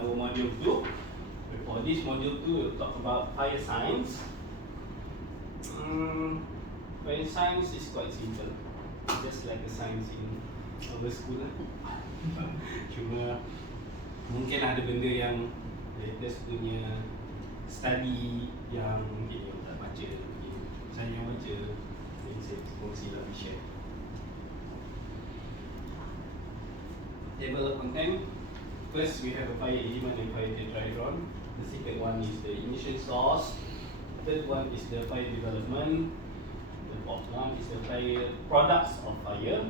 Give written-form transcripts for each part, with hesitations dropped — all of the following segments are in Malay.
our module 2. For this module 2, we'll talk about fire science. Fire science is quite simple, just like the science in our school lah. Cuma mungkin ada benda yang latest punya study yang mungkin yang tak baca, mungkin saya yang baca, jadi saya kongsi lah, share. Table of content. First, we have a fire element and fire tetrahedron. The second one is the ignition source. Third one is the fire development. The fourth one is the fire products of fire.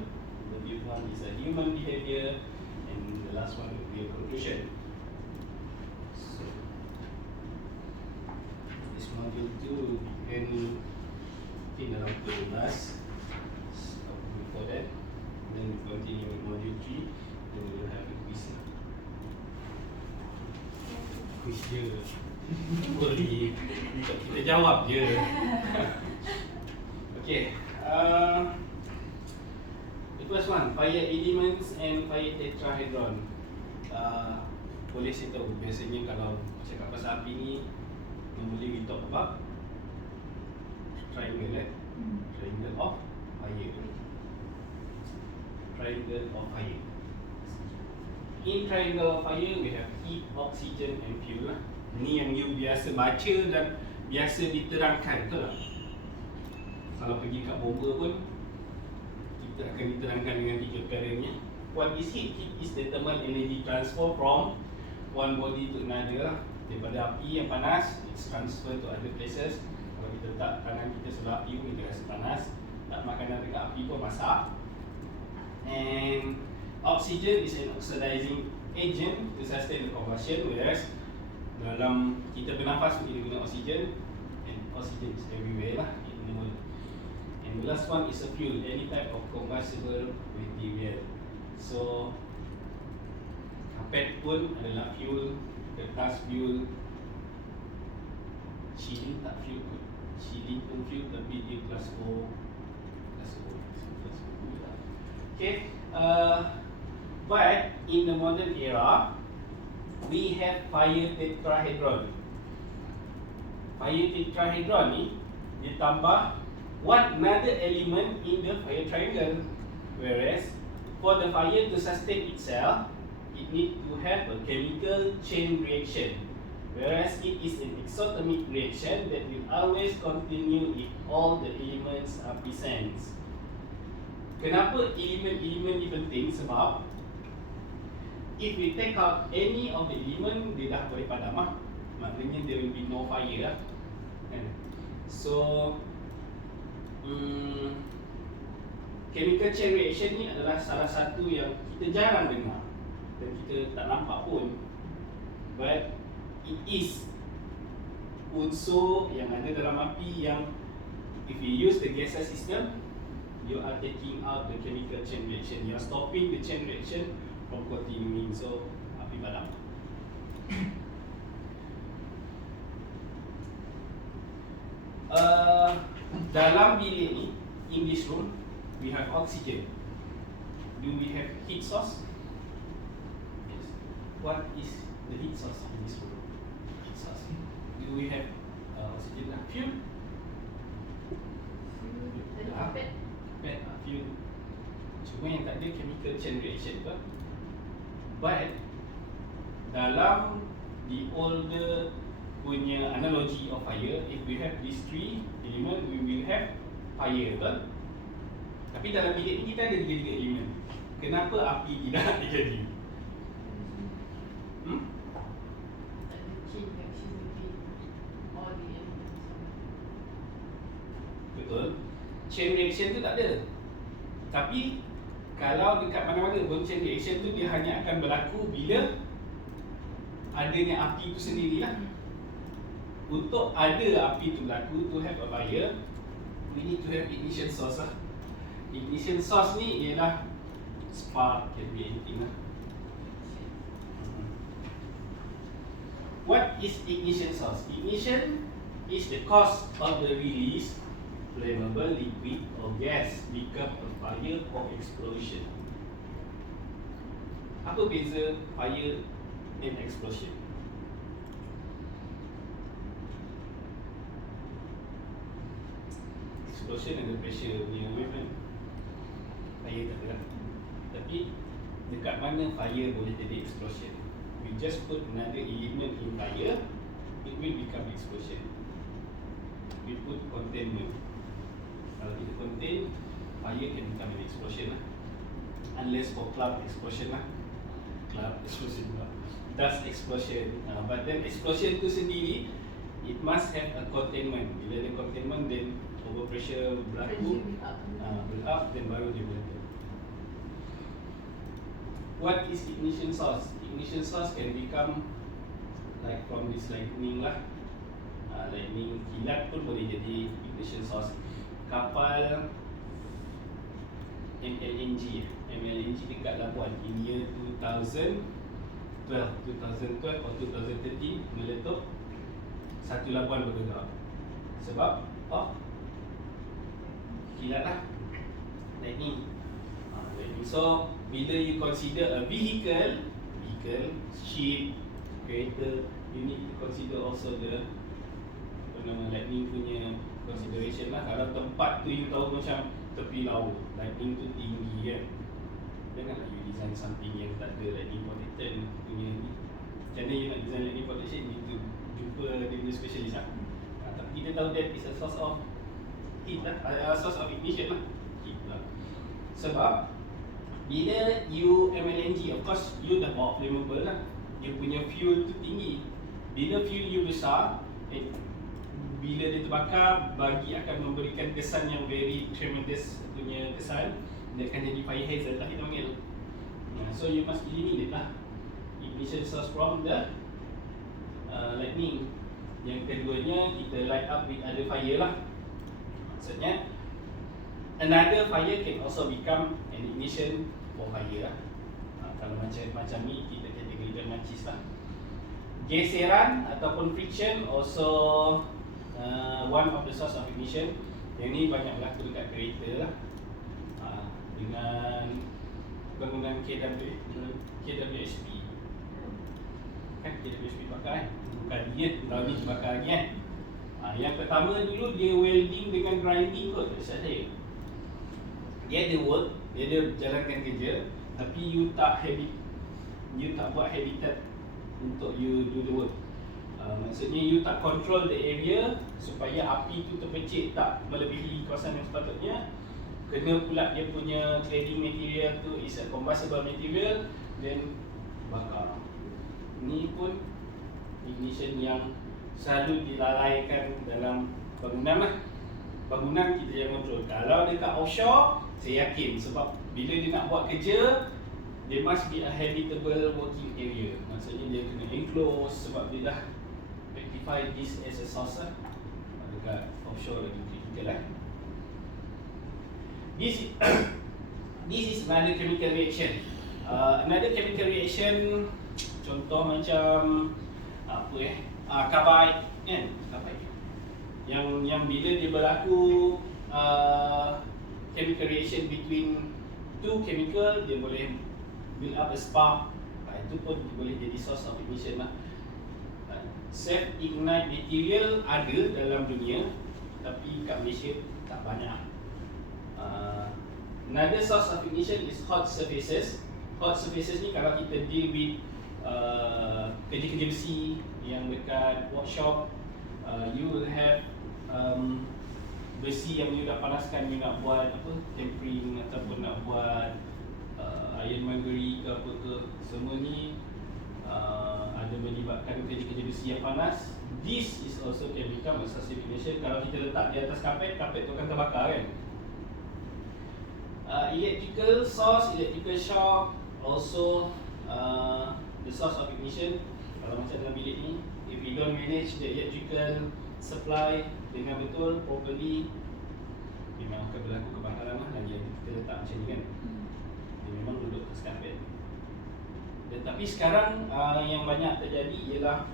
The fifth one is the human behavior, and the last one will be a conclusion. So, this module 2 can in around 12 class. So before that, then we continue with module 3. Then we will have a quiz. Quiz je. Boleh. Kita jawab je. Okay. The first one, fire elements and fire tetrahedron. Boleh saya tahu, biasanya kalau cakap pasal api ni, normally we talk about triangle, triangle of fire. Triangle of fire. In triangle of fire, we have heat, oxygen and fuel. Ni yang you biasa baca dan biasa diterangkan, betul tak? Kalau pergi kat bomba pun, kita akan diterangkan dengan 3 parentnya. What is heat? Heat is determined energy transfer from one body to another. Daripada api yang panas, it's transferred to other places. Kalau kita letak tangan kita sebelah api pun kita rasa panas. Tak makanan dekat api pun masak. And oxygen is an oxidizing agent to sustain the combustion, whereas dalam kita bernafas kita guna oxygen, and oxygen is everywhere lah in the world. And the last one is a fuel, any type of combustible material. So carpet pun adalah fuel, kertas fuel, chili tak fuel pun, chili pun fuel tapi dia kelas O. Okay. But in the modern era, we have fire tetrahedron. Fire tetrahedron ni dia tambah one another element in the fire triangle. Whereas for the fire to sustain itself, it need to have a chemical chain reaction. Whereas it is an exothermic reaction that will always continue if all the elements are present. Kenapa elemen-elemen ni penting? Sebab if we take out any of the element, dia dah boleh padam lah. Maknanya there will be no fire lah. So chemical chain reaction ni adalah salah satu yang kita jarang dengar dan kita tak nampak pun. But it is unsur yang ada dalam api yang if you use the gaseous system, you are taking out the chemical chain reaction. You are stopping the chain reaction from continuing. So, api padam. Dalam bilik ni, in this room, we have oxygen. Do we have heat source? Yes. What is the heat source in this room? Heat source. Do we have oxygen? Fuel? Fuel. Cuma yang tak ada chemical chain reaction tu. But dalam the older punya analogy of fire, if we have these 3 element, we will have fire, betul? Tapi dalam bilik ni kita ada 3 elemen. Kenapa api tidak terjadi? Betul. Chain reaction tu tak ada. Tapi kalau dekat mana-mana pun chain reaction tu dia hanya akan berlaku bila adanya api tu sendirilah. Untuk ada api tu berlaku, to have a fire, we need to have ignition source lah. Ignition source ni ialah spark, can be anything lah. What is ignition source? Ignition is the cause of the release flammable liquid or gas become a fire or explosion. Apa beza fire and explosion. Explosion ada pressure punya wave kan. Fire tak ada lah. Tapi dekat mana fire boleh jadi explosion? We just put another element in fire, it will become explosion. We put containment. Kalau kita contain, fire can become an explosion lah. Unless for club explosion lah. Club explosion pula. Dust explosion. But then explosion tu sendiri, it must have a containment. Bila ada containment, then overpressure berlaku, build up, then baru dia meletup. What is ignition source? Ignition source can become like from this lightning lah. Lightning, kilat pun boleh jadi ignition source. Kapal MLNG dekat Labuan in year 2012 or 2013 meletup, satu Labuan bergerak sebab kilat lah, lightning. So bila you consider a vehicle, ship, kereta, you need to consider also the lightning punya consideration lah. Kalau tempat tu you tahu macam tepi laut, lightning tu tinggi kan, janganlah you design something yang tak ada lightning protection punya ni. Macam mana you nak design lightning protection, you need to jumpa dia punya specialist lah. Tapi kita tahu that is a source of heat lah, source of ignition lah, heat lah. Sebab bila you MLNG, of course you dah bawa flammable lah, you punya fuel tu tinggi. Bila fuel you besar, bila dia terbakar, akan memberikan kesan yang very tremendous punya kesan. Dia akan jadi fire hazard lah kita panggil. So you must eliminate lah ignition source from the lightning. Yang keduanya, kita light up with other fire lah. Maksudnya another fire can also become an ignition for fire lah. Kalau macam ni kita kategorikan macis lah. Geseran ataupun friction also one of the source of ignition. Yang ni banyak berlaku dekat kereta lah, dengan bangunan KWSP kan, KWSP bakar kan, bukan dia, tahun ni bakar lagi kan. Yang pertama dulu dia welding dengan grinding kot, tak saya. Dia ada work, dia ada jalankan kerja, tapi you tak buat habitat untuk you do the work. Maksudnya you tak control the area supaya api tu terpecik tak melebihi kawasan yang sepatutnya. Kena pula dia punya cladding material tu is a combustible material, then bakar. Ni pun ignition yang selalu dilalaikan dalam bangunan lah. Bangunan kita jangan control. Kalau dekat offshore, saya yakin sebab bila dia nak buat kerja, there must be a habitable working area. Maksudnya dia kena enclose sebab dia dah rectify this as a source lah. Dekat offshore lagi critical lah. This is another chemical reaction. Another chemical reaction, contoh macam carbide kan, carbide. Yang bila dia berlaku chemical reaction between two chemical, dia boleh build up a spark. Itu pun boleh jadi source of ignition lah. Self ignite material ada dalam dunia, tapi kat Malaysia tak banyak. Another source of ignition is hot surfaces. Hot surfaces ni kalau kita deal with kerja-kerja besi yang dekat workshop, you will have besi yang you dah panaskan, you nak buat tempering ataupun nak buat ironmongery ke apa ke, semua ni ada melibatkan kerja-kerja besi yang panas. This is also can become a source of ignition. Kalau kita letak di atas kapet tu akan terbakar kan. Electrical source, electrical shock also the source of ignition. Kalau macam dalam bilik ni, if we don't manage the electrical supply dengan betul, properly, memang akan berlaku kebakaran lah. Lagi kita letak macam ni kan, dia memang duduk atas kapet. Tapi sekarang yang banyak terjadi ialah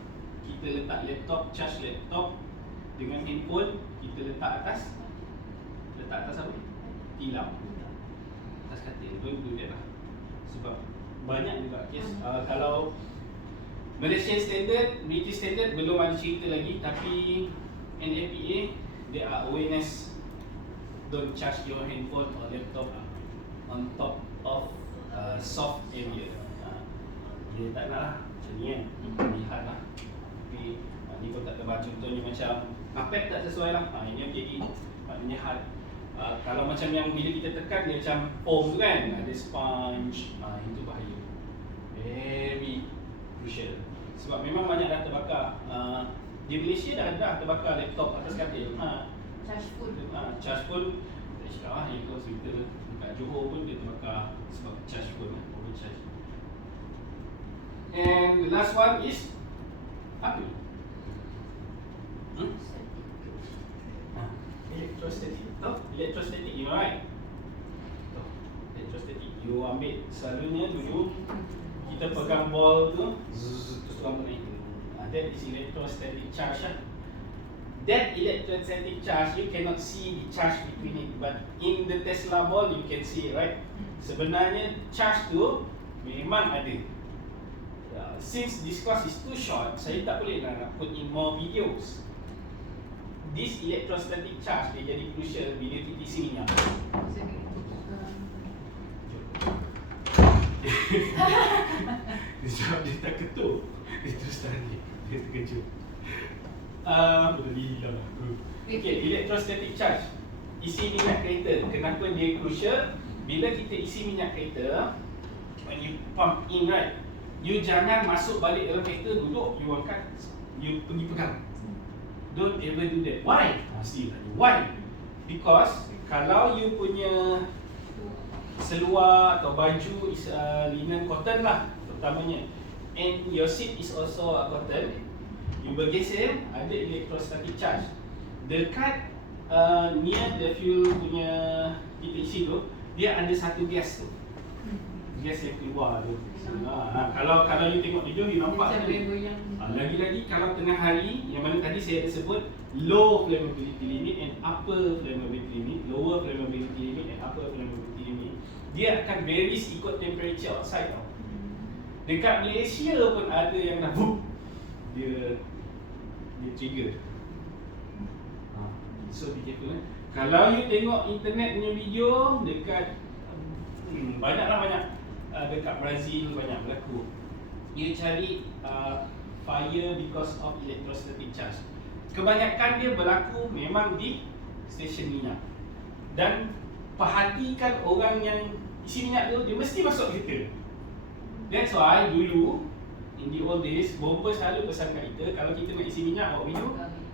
kita letak laptop, charge laptop dengan handphone, kita letak atas apa? Tilam, atas katil. Don't do that lah. Sebab banyak juga kes kalau Malaysian standard, British standard belum ada cerita lagi, tapi NFPA there are awareness, don't charge your handphone or laptop on top of soft area. Dia tak nak lah macam ni kan, lihat lah. Tapi ni pun tak terbaca, contohnya macam carpet tak sesuai lah, ini jadi maknanya hard. Kalau macam yang bila kita tekan dia macam foam tu kan, ada sponge, itu bahaya. Very crucial. Sebab memang banyak dah terbakar. Di Malaysia dah terbakar laptop atas katil. Charge pun. Charge pun tak cakap lah, yang kau cerita dekat Johor pun dia terbakar sebab charge pun lah, overcharge. And the last one is apa? Electrostatic. Electrostatic, you know right? Electrostatic. You ambil selalunya dulu kita pegang ball tu, terus lama naik. That is electrostatic charge. That electrostatic charge, you cannot see the charge between it, but in the Tesla ball you can see it, right? Sebenarnya charge tu memang ada. Since this course is too short, saya tak boleh nak put in more videos. This electrostatic charge dia jadi crucial bila kita isi minyak. Sebab dia tak ketuk, dia terus tarik, dia terkejut. Boleh hilang lah. Okay, electrostatic charge, isi minyak kereta. Kenapa dia crucial? Bila kita isi minyak kereta, when you pump in, right, you jangan masuk balik dalam kereta, duduk, you angkat, you pergi pegang. Don't ever do that. Why? Mesti tanya. Why? Because kalau you punya seluar atau baju is linen cotton lah terutamanya, and your seat is also cotton, you bergeser, ada electrostatic charge dekat near the fuel punya kita isi tu, dia ada satu gas tu, gas yang keluar tu. Kalau you tengok video, you nampak tu. Lagi-lagi kalau tengah hari, yang mana tadi saya ada sebut low flammability limit and upper flammability limit, lower flammability limit and upper flammability limit, dia akan varies ikut temperature outside tau. Dekat Malaysia pun ada yang dah boom, dia trigger. So be careful. Kalau you tengok internet punya video dekat banyak dekat Brazil banyak berlaku. You cari fire because of electrostatic charge. Kebanyakan dia berlaku memang di stesen minyak. Dan perhatikan orang yang isi minyak tu, dia mesti masuk kereta. That's why dulu in the old days, bomba selalu pesan kat kita, kalau kita nak isi minyak bawa minum,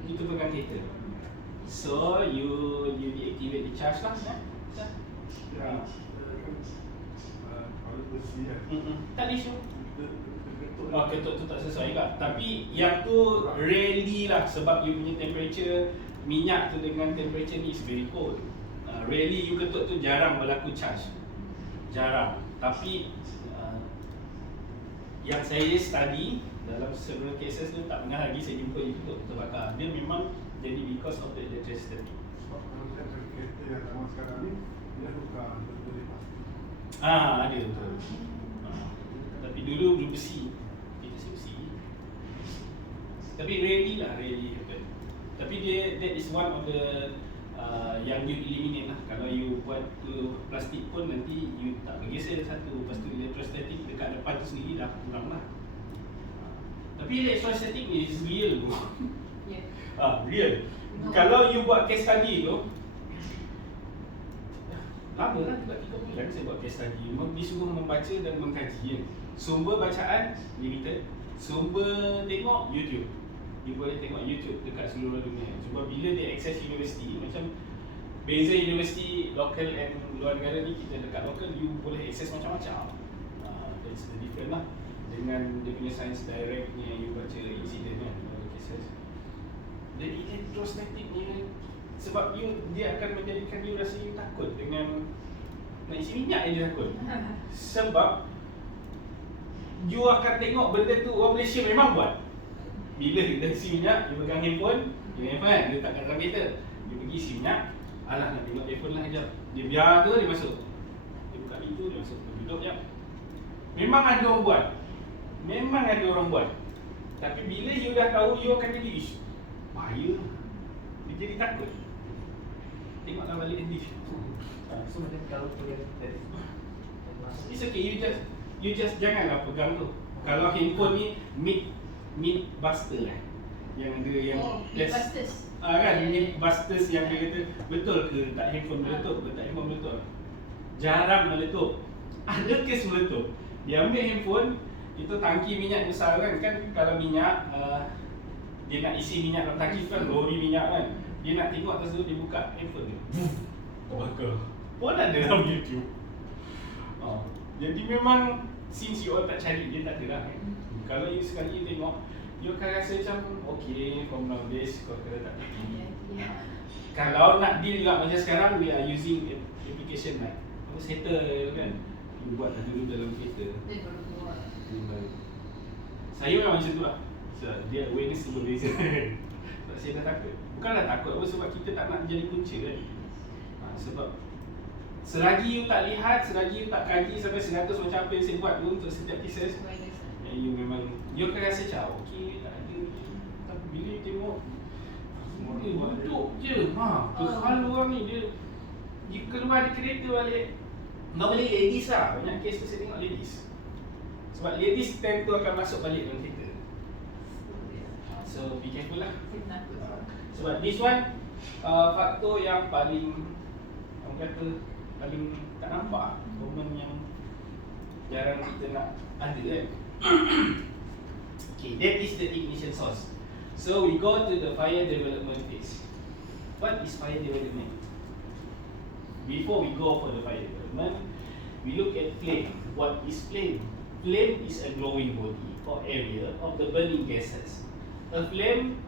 kita pegang kereta. So you deactivate the charge lah. Kalau bersih kan? Tak ada isu. Ketuk tu tak sesuai juga. Tapi yang tu rarely lah, sebab you punya temperature minyak tu dengan temperature ni is very cold. Rarely you ketuk tu, jarang berlaku charge. Jarang. Tapi yang saya study dalam several cases tu, tak pernah lagi saya jumpa you ketuk terbakar. Dia memang jadi because of the electricity. Sebab kalau kita cari kereta yang zaman sekarang ni, dia tukar betul-betul pasti. Ada betul. Tapi dulu belum besi. Besi. Tapi rarely happen. Tapi that is one of the yang you eliminate lah. Kalau you buat tu plastik pun, nanti you tak bergeser satu, lepas tu electrostatic dekat depan tu sendiri dah kurang lah. Tapi electrostatic ni is real. Real. Kalau you buat case study tu, lama lah, 3 bulan saya buat case study. Disuruh membaca dan mengkaji. Sumber bacaan limited, sumber tengok YouTube. You boleh tengok YouTube dekat seluruh dunia. Cuma bila dia access universiti, macam beza universiti lokal and luar negara ni, kita dekat lokal you boleh access macam-macam. That's the difference lah dengan dia punya science direct ni yang you baca incident kan, cases. The electrostatic ni, sebab dia akan menjadikan you rasa you takut dengan nak isi minyak yang dia takut. Sebab you akan tengok benda tu orang Malaysia memang buat. Bila dia isi minyak, dia pegang handphone, kan, dia tak kat dalam kereta, dia pergi isi minyak, alah nak tengok handphone lah sekejap. Dia biar tu, dia masuk. Dia buka pintu, dia masuk. Dia duduk sekejap. Memang ada orang buat. Tapi bila you dah tahu, you akan jadi ish, bahaya. Dia jadi takut. Tengoklah balik hadis. So macam kalau kuliah kita It's okay, you just janganlah pegang tu. Kalau handphone ni mid buster lah. Yang ada yang Mythbusters. kan mid busters yang dia kata betul ke tak handphone meletup, tak handphone meletup. Jarang meletup. Ada kes meletup. Dia ambil handphone, itu tangki minyak besar kan kalau minyak dia nak isi minyak dalam tangki tu kan lori minyak kan. Dia nak tengok atas tu, dia buka handphone dia. Bakal. Pun ada dalam YouTube. Jadi memang since you all tak cari, dia tak ada lah kan. Kalau you sekali tengok, you akan rasa macam okay, from nowadays kau kena tak pergi. Kalau nak deal juga macam sekarang, we are using application like settle kan. You buat dulu dalam kereta. Dia baru keluar. Saya memang macam tu lah. Dia awareness tu berbeza. Sebab saya dah takut. Bukanlah takut apa, sebab kita tak nak jadi punca kan. Sebab selagi you tak lihat, selagi you tak kaji sampai 100 macam apa yang saya buat tu untuk setiap kisah, you memang, you akan rasa macam okay, tak ada ni. Tapi bila you tengok, dia duduk je. Terhalu orang ni, dia keluar dari kereta balik. Normally ladies lah, banyak kes tu saya tengok ladies. Sebab ladies tend tu akan masuk balik dalam kereta. So be careful lah. Sebab this one faktor yang paling orang kata paling tak nampak, komen yang jarang kita nak ada kan. Okay, that is the ignition source. So we go to the fire development phase. What is fire development? Before we go for the fire development, we look at flame. What is flame? Flame is a glowing body or area of the burning gases. A flame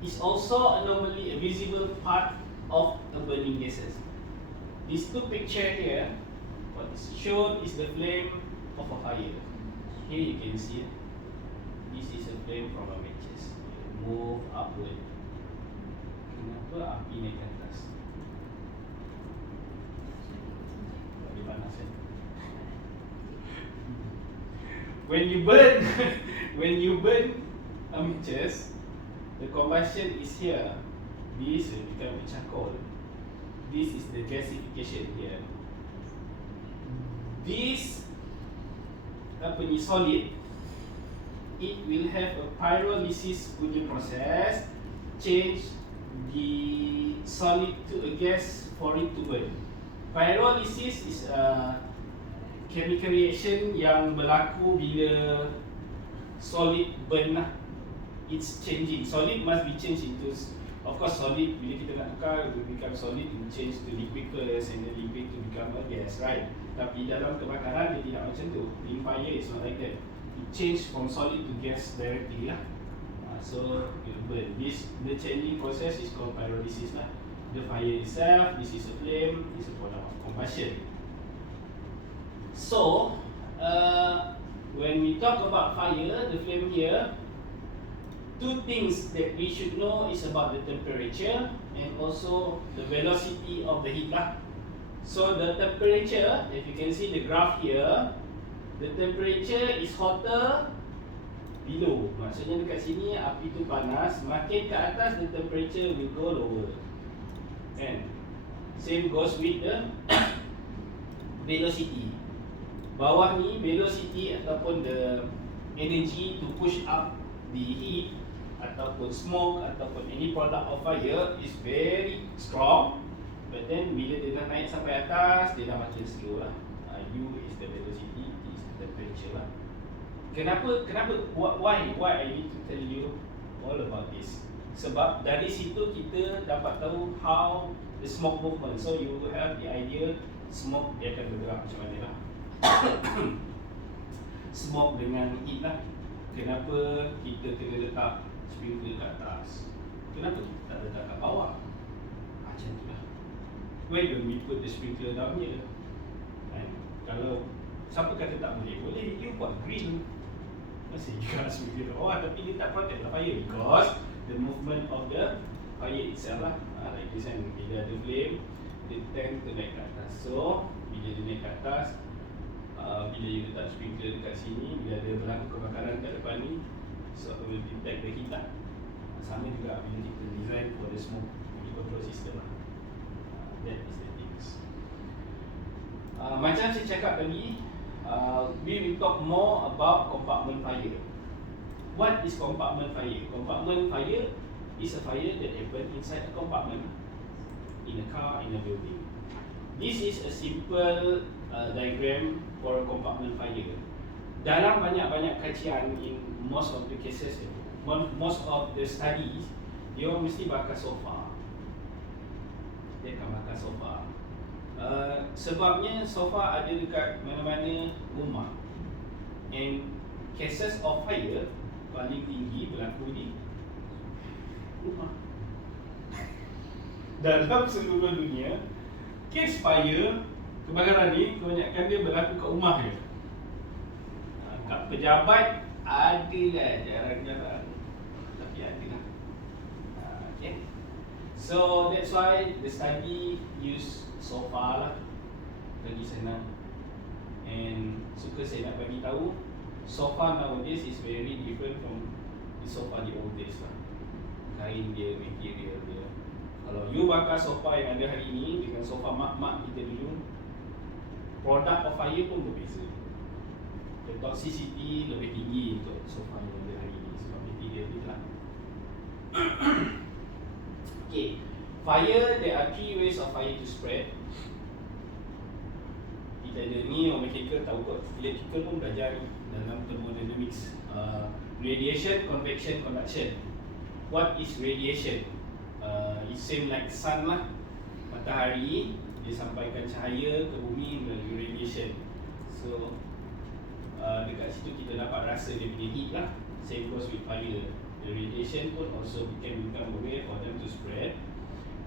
is also normally a visible part of the burning gases. These two pictures here, what is shown is the flame of a fire. Here you can see this is a flame from a matches. Move upward. Kenapa api naik ke atas? Lagi panas kan? When you burn a matches, the combustion is here. This will become a charcoal. This is the gasification here. This solid, it will have a pyrolysis punya process, change the solid to a gas for it to burn. Pyrolysis is a chemical reaction yang berlaku bila solid burn lah. It's changing. Solid must be changed into, of course solid bila kita nak tukar, will become solid, it will change to liquid first and then liquid to become a gas, right? Tapi dalam kebakaran dia tidak macam tu. In fire it's not like that. It change from solid to gas directly lah. So it will burn. The changing process is called pyrolysis lah. The fire itself, this is a flame, is a product of combustion. So when we talk about fire, the flame here, two things that we should know is about the temperature and also the velocity of the heat lah. So the temperature, if you can see the graph here, the temperature is hotter below. Maksudnya dekat sini api tu panas, makin ke atas the temperature will go lower. And same goes with the velocity. Bawah ni velocity ataupun the energy to push up the heat ataupun smoke ataupun any product of fire is very strong, but then bila dia dah naik sampai atas, dia dah makin slow lah. U is the velocity, T is the temperature lah. Why I need to tell you all about this? Sebab dari situ kita dapat tahu how the smoke movement. So you will have the idea smoke dia akan bergerak macam mana lah. Smoke dengan heat lah. Kenapa kita kena letak sprinkler kat atas? Kenapa kita tak letak kat bawah? Macam tu lah. Why don't we put the sprinkler down here? Kalau siapa kata tak boleh? Boleh, you buat grill. Masih juga sprinkler kat bawah, tapi dia tak protect lah fire because the movement of the fire itself lah. Like this kan, bila ada flame, dia tend to naik ke atas. So, bila dia naik ke atas, bila you letak sprinkler dekat sini, bila ada berlaku kebakaran kat depan ni, So it will detect the heat lah. Sama juga bila kita design for the smoke control system lah. That is the things. Macam saya cakap tadi, we will talk more about compartment fire. What is compartment fire? Compartment fire is a fire that happens inside a compartment, in a car, in a building. This is a simple diagram for a compartment fire. Dalam banyak-banyak kajian, in most of the cases, most of the studies, dia orang mesti bakar sofa. Dia akan bakar sofa. Sebabnya sofa ada dekat mana-mana rumah. And cases of fire paling tinggi berlaku di rumah. Dalam seluruh dunia, case fire, kebakaran ni kebanyakan dia berlaku kat rumah je. Kat pejabat ada lah, jarang-jarang, tapi ada lah. Okay. So that's why the study use sofa lah bagi senang. And suka saya nak bagi tahu, sofa nowadays is very different from the sofa di old days lah. Kain dia, material dia. Kalau you bakar sofa yang ada hari ini dengan sofa mak-mak kita dulu, product of fire pun berbeza. The toxicity lebih tinggi untuk sofa yang ada hari ini sebab material dia lah. Okay, fire, there are 3 ways of fire to spread. Kita ada ni, orang mechanical tahu kot, electrical pun belajar ni dalam thermodynamics. Radiation, convection, conduction. What is radiation? It's same like sun lah. Matahari, dia sampaikan cahaya ke bumi melalui radiation. So dekat situ kita dapat rasa dia punya heat lah. Same goes with fire. The radiation pun also can become a way for them to spread.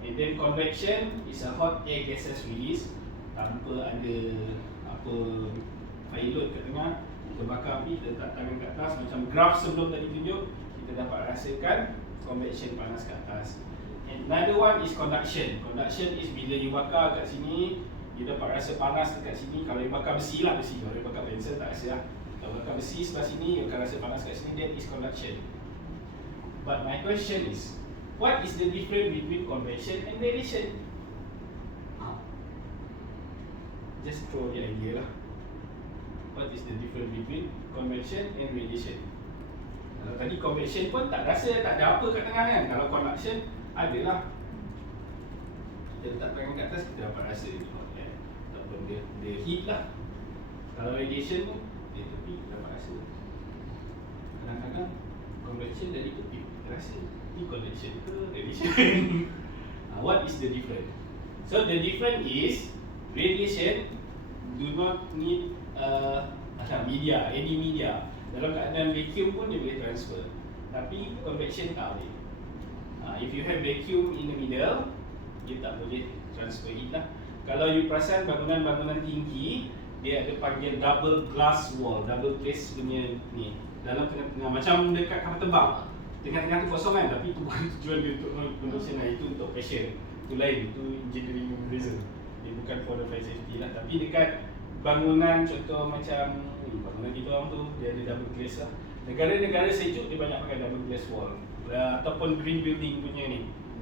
And then convection is a hot air gases release tanpa ada apa fire load kat tengah. Kita bakar api, kita letak tangan kat atas. Macam graf sebelum tadi tunjuk, kita dapat rasakan convection panas kat atas. And another one is conduction. Conduction is bila you bakar kat sini, you dapat rasa panas dekat sini. Kalau you bakar besi lah, besi. Kalau you bakar pencil tak rasa lah. Kalau bakar besi sebelah sini, you akan rasa panas kat sini. That is conduction. But my question is, what is the difference between convection and radiation? Just throw the idea lah. What is the difference between convection and radiation? Kalau tadi convection pun tak rasa, tak ada apa kat tengah kan. Kalau conduction, adalah. Kita letak tangan kat atas, kita dapat rasa ataupun dia heat lah. Kalau radiation pun, dia tepi, kita dapat rasa. Kadang-kadang convection dari tepi, kita rasa ni convection ke radiation. What is the difference? So the difference is, radiation do not need media, any media. Dalam keadaan vacuum pun dia boleh transfer. Tapi convection tak boleh. If you have vacuum in the middle, dia tak boleh transfer heat lah. Kalau you perasan bangunan-bangunan tinggi, dia ada panggil double glass wall, double glaze punya ni. Dalam tengah-tengah, macam dekat kapal terbang, tengah-tengah tu kosong kan, tapi tu bukan tujuan dia untuk conduction lah, itu untuk passion. Itu lain, itu engineering reason. Dia bukan for the fire safety lah. Tapi dekat bangunan contoh macam bangunan kita orang tu, dia ada double glaze lah. Negara-negara sejuk dia banyak pakai double glass wall. Ataupun green building punya ni.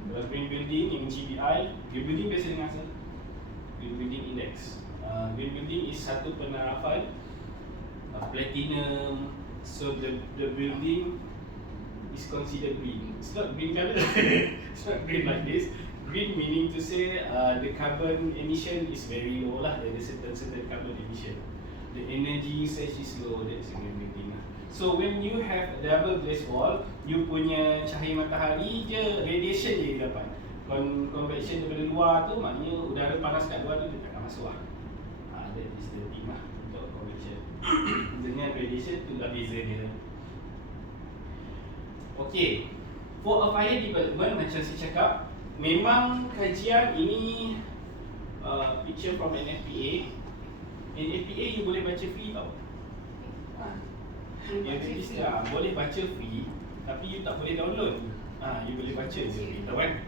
Kalau green building yang GBI, green building biasa dengan apa? Green building index. Green building is satu penarafan platinum. So the building is considered green. It's not green color. It's not green like this. Green meaning to say the carbon emission is very low lah. There is certain carbon emission. The energy usage is low. That's a green building lah. So when you have a double glaze wall, you punya cahaya matahari je, radiation je you dapat. Convection daripada luar tu maknanya udara panas kat luar tu dia takkan masuk lah. That is the thing lah untuk convection. Dengan radiation tu lah beza dia. Okay, for a fire development macam saya cakap, memang kajian ini picture from NFPA. NFPA you boleh baca free tau. You register, boleh baca free, tapi you tak boleh download. You boleh baca je free, tahu kan?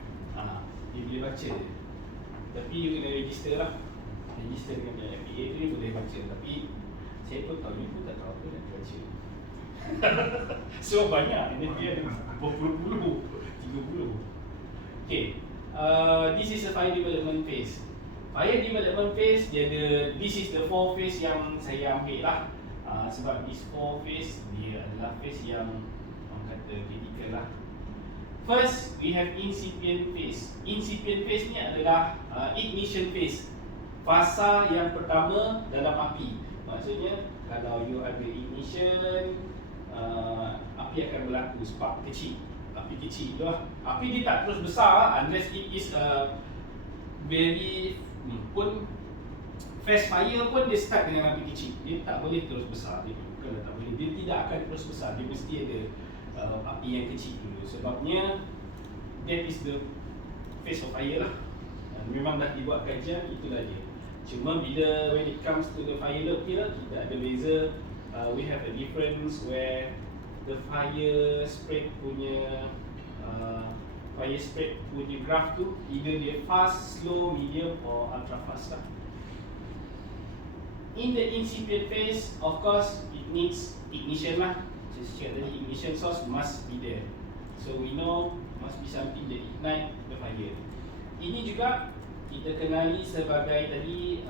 You boleh baca je. Tapi you kena register lah. Register dengan NFPA tu you boleh baca. Tapi saya pun tahu, you pun tak tahu apa nak baca. So banyak, NFP ada berpuluh-puluh, 30. Okay, this is a fire development phase. Fire development phase, dia ada, this is the 4 phase yang saya ambil lah. Sebab this 4 phase, dia adalah phase yang orang kata critical lah. First, we have incipient phase. Incipient phase ni adalah ignition phase. Fasa yang pertama dalam api. Maksudnya, kalau you ada ignition, api akan berlaku, spark kecil. Api kecil tu lah. Api dia tak terus besar unless it is a very pun fast fire pun dia start dengan api kecil. Dia tak boleh terus besar. Dia bukanlah tak boleh. Dia tidak akan terus besar. Dia mesti ada api yang kecil dulu. Sebabnya that is the phase of fire lah. Memang dah dibuat kajian, itulah dia. Cuma bila when it comes to the fire load here, kita ada beza. We have a difference where the fire spread punya graph tu either dia fast, slow, medium or ultra fast lah. In the incipient phase, of course, it needs ignition lah. Just cakap tadi, ignition source must be there. So we know must be something that ignite the fire. Ini juga kita kenali sebagai tadi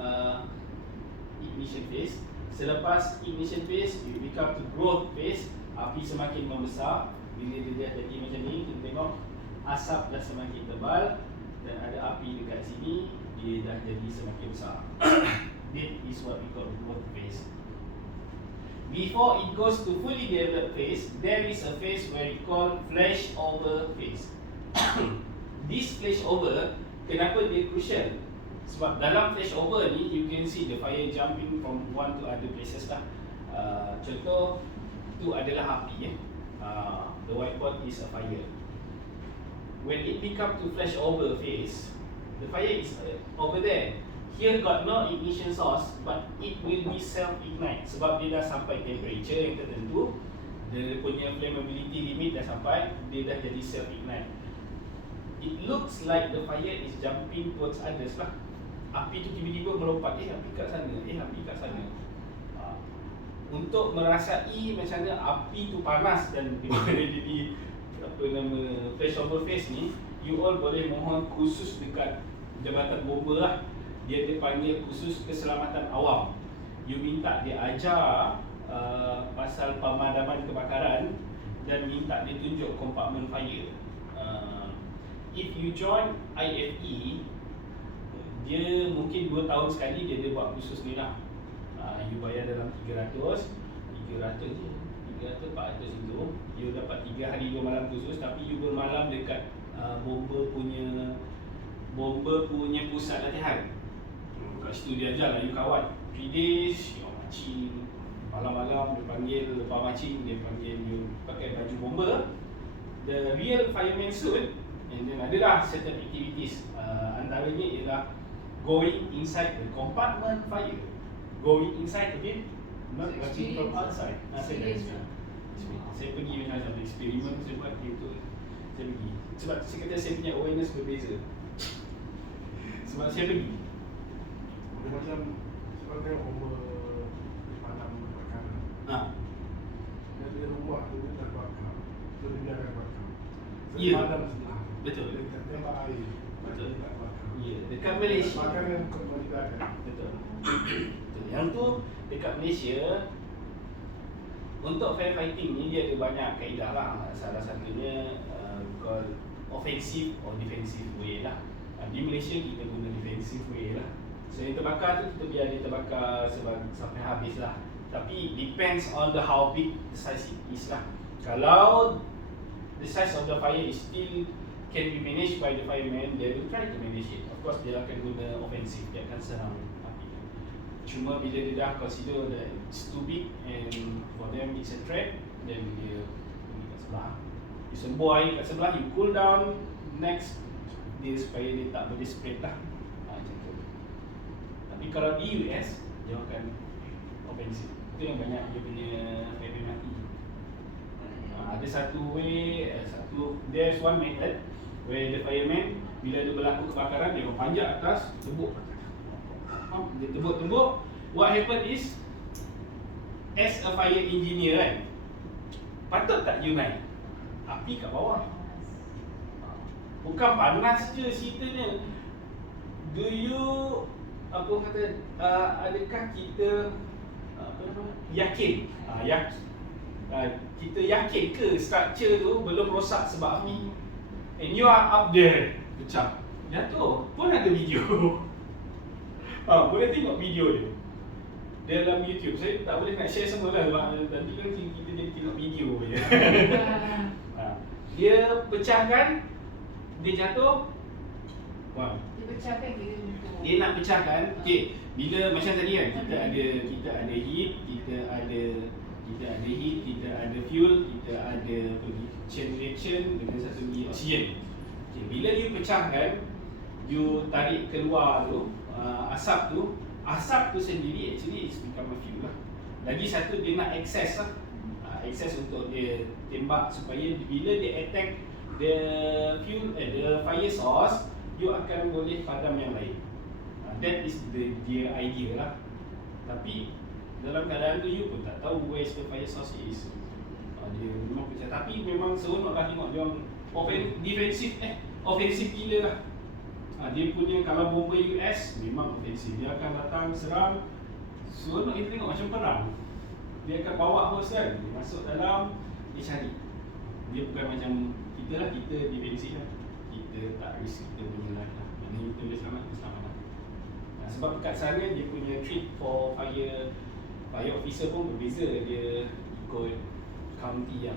ignition phase. Selepas ignition phase, we become to growth phase. Api semakin membesar. Bila dia dah jadi macam ni, kita tengok asap dah semakin tebal dan ada api dekat sini, dia dah jadi semakin besar. That is what we call growth phase. Before it goes to fully developed phase, there is a phase where we call flashover phase. This flashover, kenapa dia crucial? Sebab dalam flashover ni, you can see the fire jumping from one to other places lah. Contoh, tu adalah api. The whiteboard is a fire. When it become to flashover phase, the fire is over there. Here got no ignition source, but it will be self-ignite. Sebab dia dah sampai temperature yang tertentu, dia punya flammability limit dah sampai, dia dah jadi self-ignite. It looks like the fire is jumping towards others lah. Api tu tiba-tiba melompat, api kat sana, api kat sana. Untuk merasai macam mana api tu panas dan bila jadi flashover phase ni, you all boleh mohon khusus dekat Jabatan Bomba lah. Dia dipanggil khusus keselamatan awam. You minta dia ajar pasal pemadaman kebakaran dan minta dia tunjuk kompartmen fire. If you join IFE, dia mungkin 2 tahun sekali dia buat khusus ni lah. You bayar dalam 300 je, 400 itu. You dapat 3 hari 2 malam khusus, tapi you bermalam dekat bomba punya pusat latihan. Kat situ dia ajar lah, you kawat 3 days, you macing. Malam-malam dia panggil, lepas macing dia panggil you pakai baju bomba, the real fireman suit. And then ada lah certain activities. Antaranya ialah going inside the compartment fire. Going inside again, not watching from outside. Saya pergi macam eksperimen, saya buat itu. Saya pergi. Sebab saya kata saya punya awareness berbeza. Sebab saya pergi. Dia macam sebab tengok bomba padam kebakaran. Jadi rumah tu dia terbakar. So dia akan bakar. Ya. Padam sebelah. Betul. Dia tembak air. Betul. Dia tak bakar. Ya, dekat Malaysia. Makanan kembalikan. Betul. Yang tu dekat Malaysia, untuk firefighting ni dia ada banyak kaedah lah. Salah satunya called offensive or defensive way lah. Di Malaysia kita guna defensive way lah. So yang terbakar tu kita biar dia terbakar sampai habis lah. Tapi depends on how big the size it is lah. Kalau the size of the fire is still can be managed by the fireman, they will try to manage it. Of course dia akan guna offensive, dia akan serang api tu. Cuma bila dia dah consider that it's too big and for them it's a threat, then dia pergi kat sebelah. You sembuh air kat sebelah, you cool down, next dia supaya dia tak boleh spread lah. Macam tu. Tapi kalau di US, dia akan offensive. Itu yang banyak dia punya fireman mati. Ada satu way, there's one method where the fireman bila dia berlaku kebakaran, dia panjat atas, tebuk. Dia tebuk-tebuk. What happen is, as a fire engineer kan, Patut tak you naik? Api kat bawah. Bukan panas je ceritanya. Do you adakah kita yakin? Kita yakin ke structure tu belum rosak sebab api? And you are up there, pecah, jatuh. Pun ada video. Boleh tengok video dia dalam YouTube. Saya tak boleh nak share semua lah sebab nanti kan kita jadi tengok video je. Dia pecahkan, dia jatuh. Dia pecahkan kira untuk. Dia nak pecahkan. Okey, bila macam tadi kan kita ada heat, kita ada fuel, kita ada chain reaction dengan satu lagi oksigen. Okey, bila you pecahkan, you tarik keluar tu asap tu sendiri actually it's become a fuel lah. Lagi satu dia nak access lah. Access untuk dia tembak supaya bila dia attack the fuel the fire source, you akan boleh padam yang lain. That is the idea lah. Tapi dalam keadaan tu you pun tak tahu where the fire source is. Dia memang pecah. Tapi memang seronok lah tengok dia offensive gila lah. Dia punya kalau bomba US memang offensive. Dia akan datang serang. Seronok kita tengok macam perang. Dia akan bawa hose kan, dia masuk dalam, dia cari. Dia bukan macam kita lah, kita defensif lah. Kita tak risk kita punya life lah. Maknanya kita boleh selamat lah. Sebab kat sana dia punya treat for fire officer pun berbeza. Dia ikut county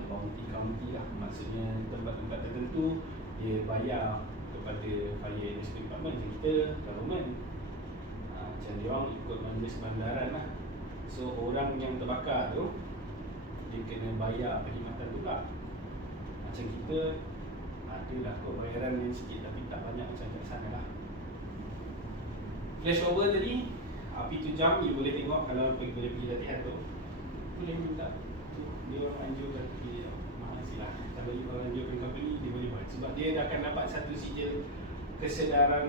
county lah. Maksudnya tempat-tempat tertentu dia bayar kepada fire industry department. Macam kita government, macam dia orang ikut majlis bandaran lah. So orang yang terbakar tu dia kena bayar perkhidmatan tu pula. Macam kita adalah kot bayaran yang sikit tapi tak banyak macam kat sana lah. Flashover tadi, api tu jam, you boleh tengok kalau pergi latihan tu. Boleh minta tu, dia orang anjurkan dia mahal silah. Kalau you orang anjurkan company, dia boleh buat. Sebab dia akan dapat satu sijil kesedaran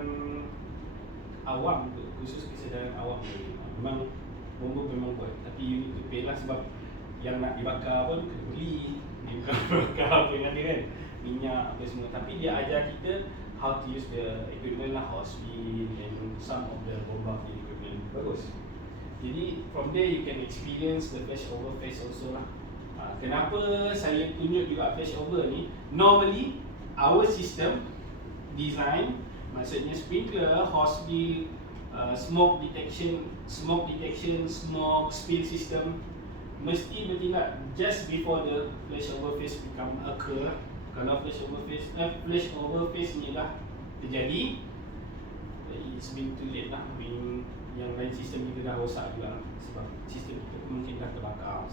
awam tu, khusus kesedaran awam tu. Memang bomba memang buat, tapi you need to pay lah sebab yang nak dibakar pun kena beli. Dia bukan bakar apa yang ada kan, minyak apa semua. Tapi dia ajar kita how to use the equipment lah, hose bin and some of the bomba equipment. Bagus. Jadi from there you can experience the flashover phase also lah. Kenapa saya tunjuk juga flashover ni? Normally our system design, maksudnya sprinkler, hose bin, smoke detection, smoke spill system mesti bertindak just before the flashover phase become occur. Kalau flashover phase ni dah terjadi, it's been too late lah. Yang lain sistem kita dah rosak juga sebab sistem kita mungkin dah terbakar.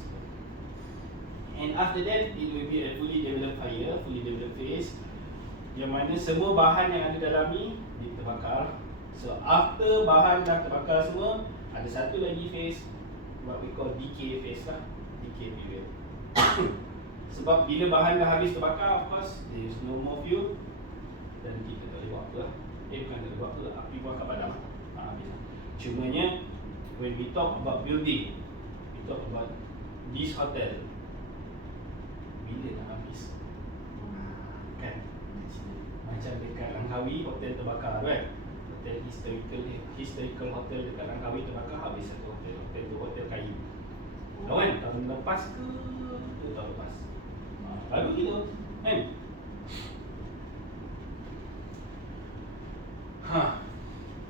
And after that it will be a fully developed phase, yang mana semua bahan yang ada dalam ni dia terbakar. So after bahan dah terbakar semua, ada satu lagi phase, what we call decay phase lah, decay period. Sebab bila bahan dah habis terbakar, of course there is no more fuel dan kita tak boleh buat apa lah. Bukan tak boleh buat apa, api pun akan padam. Habis. Cumanya when we talk about building, we talk about this hotel, bila nak habis? Kan? Macam dekat Langkawi, hotel terbakar kan? Hotel historical hotel dekat Langkawi terbakar, habis satu hotel. Hotel tu hotel kayu. Tahu kan? Tahun lepas ke? Tahun lepas. Lalu gitu kan?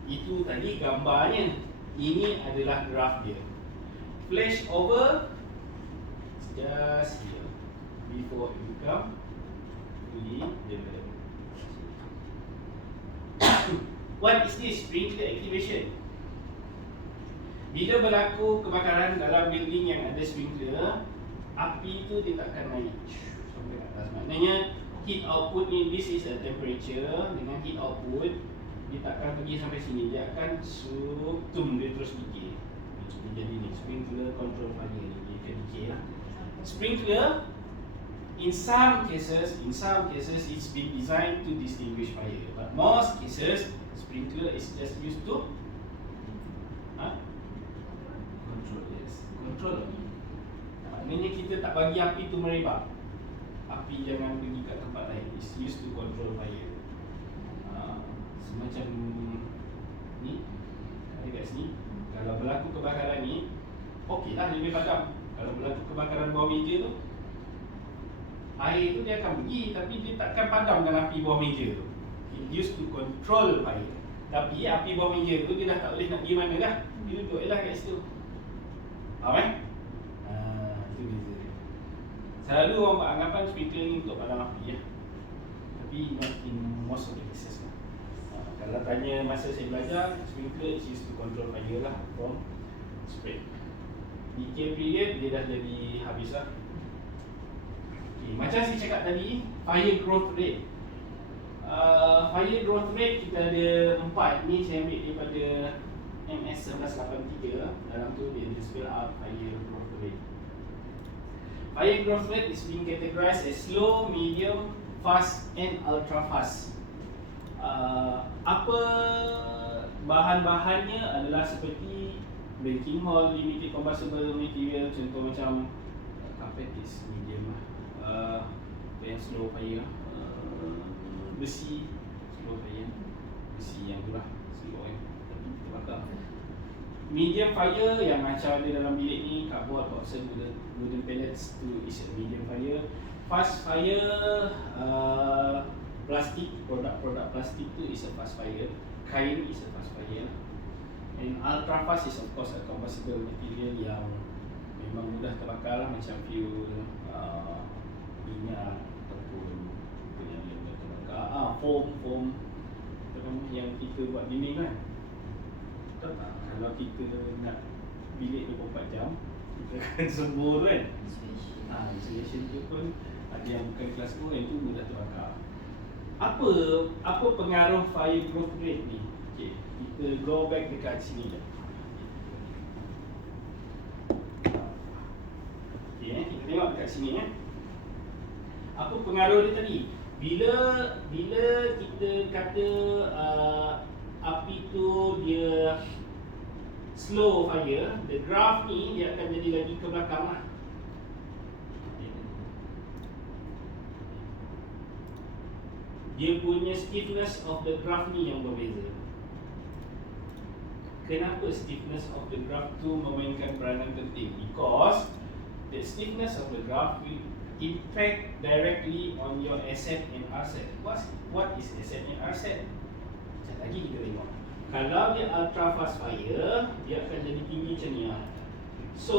Itu tadi gambarnya. Ini adalah graf dia. Flash over just here before it become fully developed. What is this? Sprinkler activation. Bila berlaku kebakaran dalam building yang ada sprinkler, api tu dia takkan naik sampai ke atas. Maknanya heat output ni, this is a temperature. Dengan heat output dia takkan pergi sampai sini. Dia akan dia terus decay. Dia jadi ni sprinkler control fire ni, dia akan decay lah. Sprinkler in some cases it's been designed to distinguish fire, but most cases sprinkler is just used to control. Maknanya kita tak bagi api tu merebak. api jangan pergi kat tempat lain. It's used to control fire. Semacam ni, ada kat sini. Kalau berlaku kebakaran ni, okey lah, dia boleh padam. Kalau berlaku kebakaran bawah meja tu, air tu dia akan pergi, tapi dia takkan padamkan api bawah meja tu. It used to control fire. Tapi api bawah meja tu dia dah tak boleh nak pergi mana dah. Dia duduk je lah kat situ. Faham kan? Itu beza dia. Selalu orang buat anggapan sprinkler ni untuk padam api ya. Tapi not in most of the cases lah. Kalau tanya masa saya belajar, sprinkler is used to control fire lah from spread. Decay period dia dah jadi habis lah. Okay, macam saya cakap tadi, fire growth rate. Fire growth rate kita ada 4. Ni saya ambil daripada MS 1183. Dalam tu dia spell out fire growth rate. Fire growth rate is being categorized as slow, medium, fast and ultra fast. Apa bahan-bahannya adalah seperti breaking hall, limited combustible material, contoh macam carpet is medium lah. Yang slow fire, besi slow fire, besi yang tu lah slow kan, tapi kita bakar. Medium fire yang macam ada dalam bilik ni, cardboard, boxen, wooden pellets tu is a medium fire. Fast fire, plastik, produk-produk plastik tu is a fast fire. Kain is a fast fire. And ultra fast is of course a combustible material yang memang mudah terbakar lah, macam fuel, minyak ataupun apa yang mudah terbakar. Foam apa nama yang kita buat dinding kan. Tahu tak, kalau kita nak bilik 24 jam kita akan sembur kan. Insulation tu pun ada yang bukan kelas O, yang tu mudah terbakar. Apa pengaruh fire growth rate ni? Okay, kita go back dekat sini je. Okay, kita tengok dekat sini ya. Apa pengaruh dia tadi? Bila kita kata api tu dia slow fire, the graph ni dia akan jadi lagi ke belakang lah. Dia punya stiffness of the graph ni yang berbeza. Kenapa stiffness of the graph tu memainkan peranan penting? Because the stiffness of the graph will impact directly on your asset and RSET. What is asset and RSET? Sekejap lagi kita tengok. Kalau dia ultra fast fire, dia akan jadi tinggi macam ni lah. So,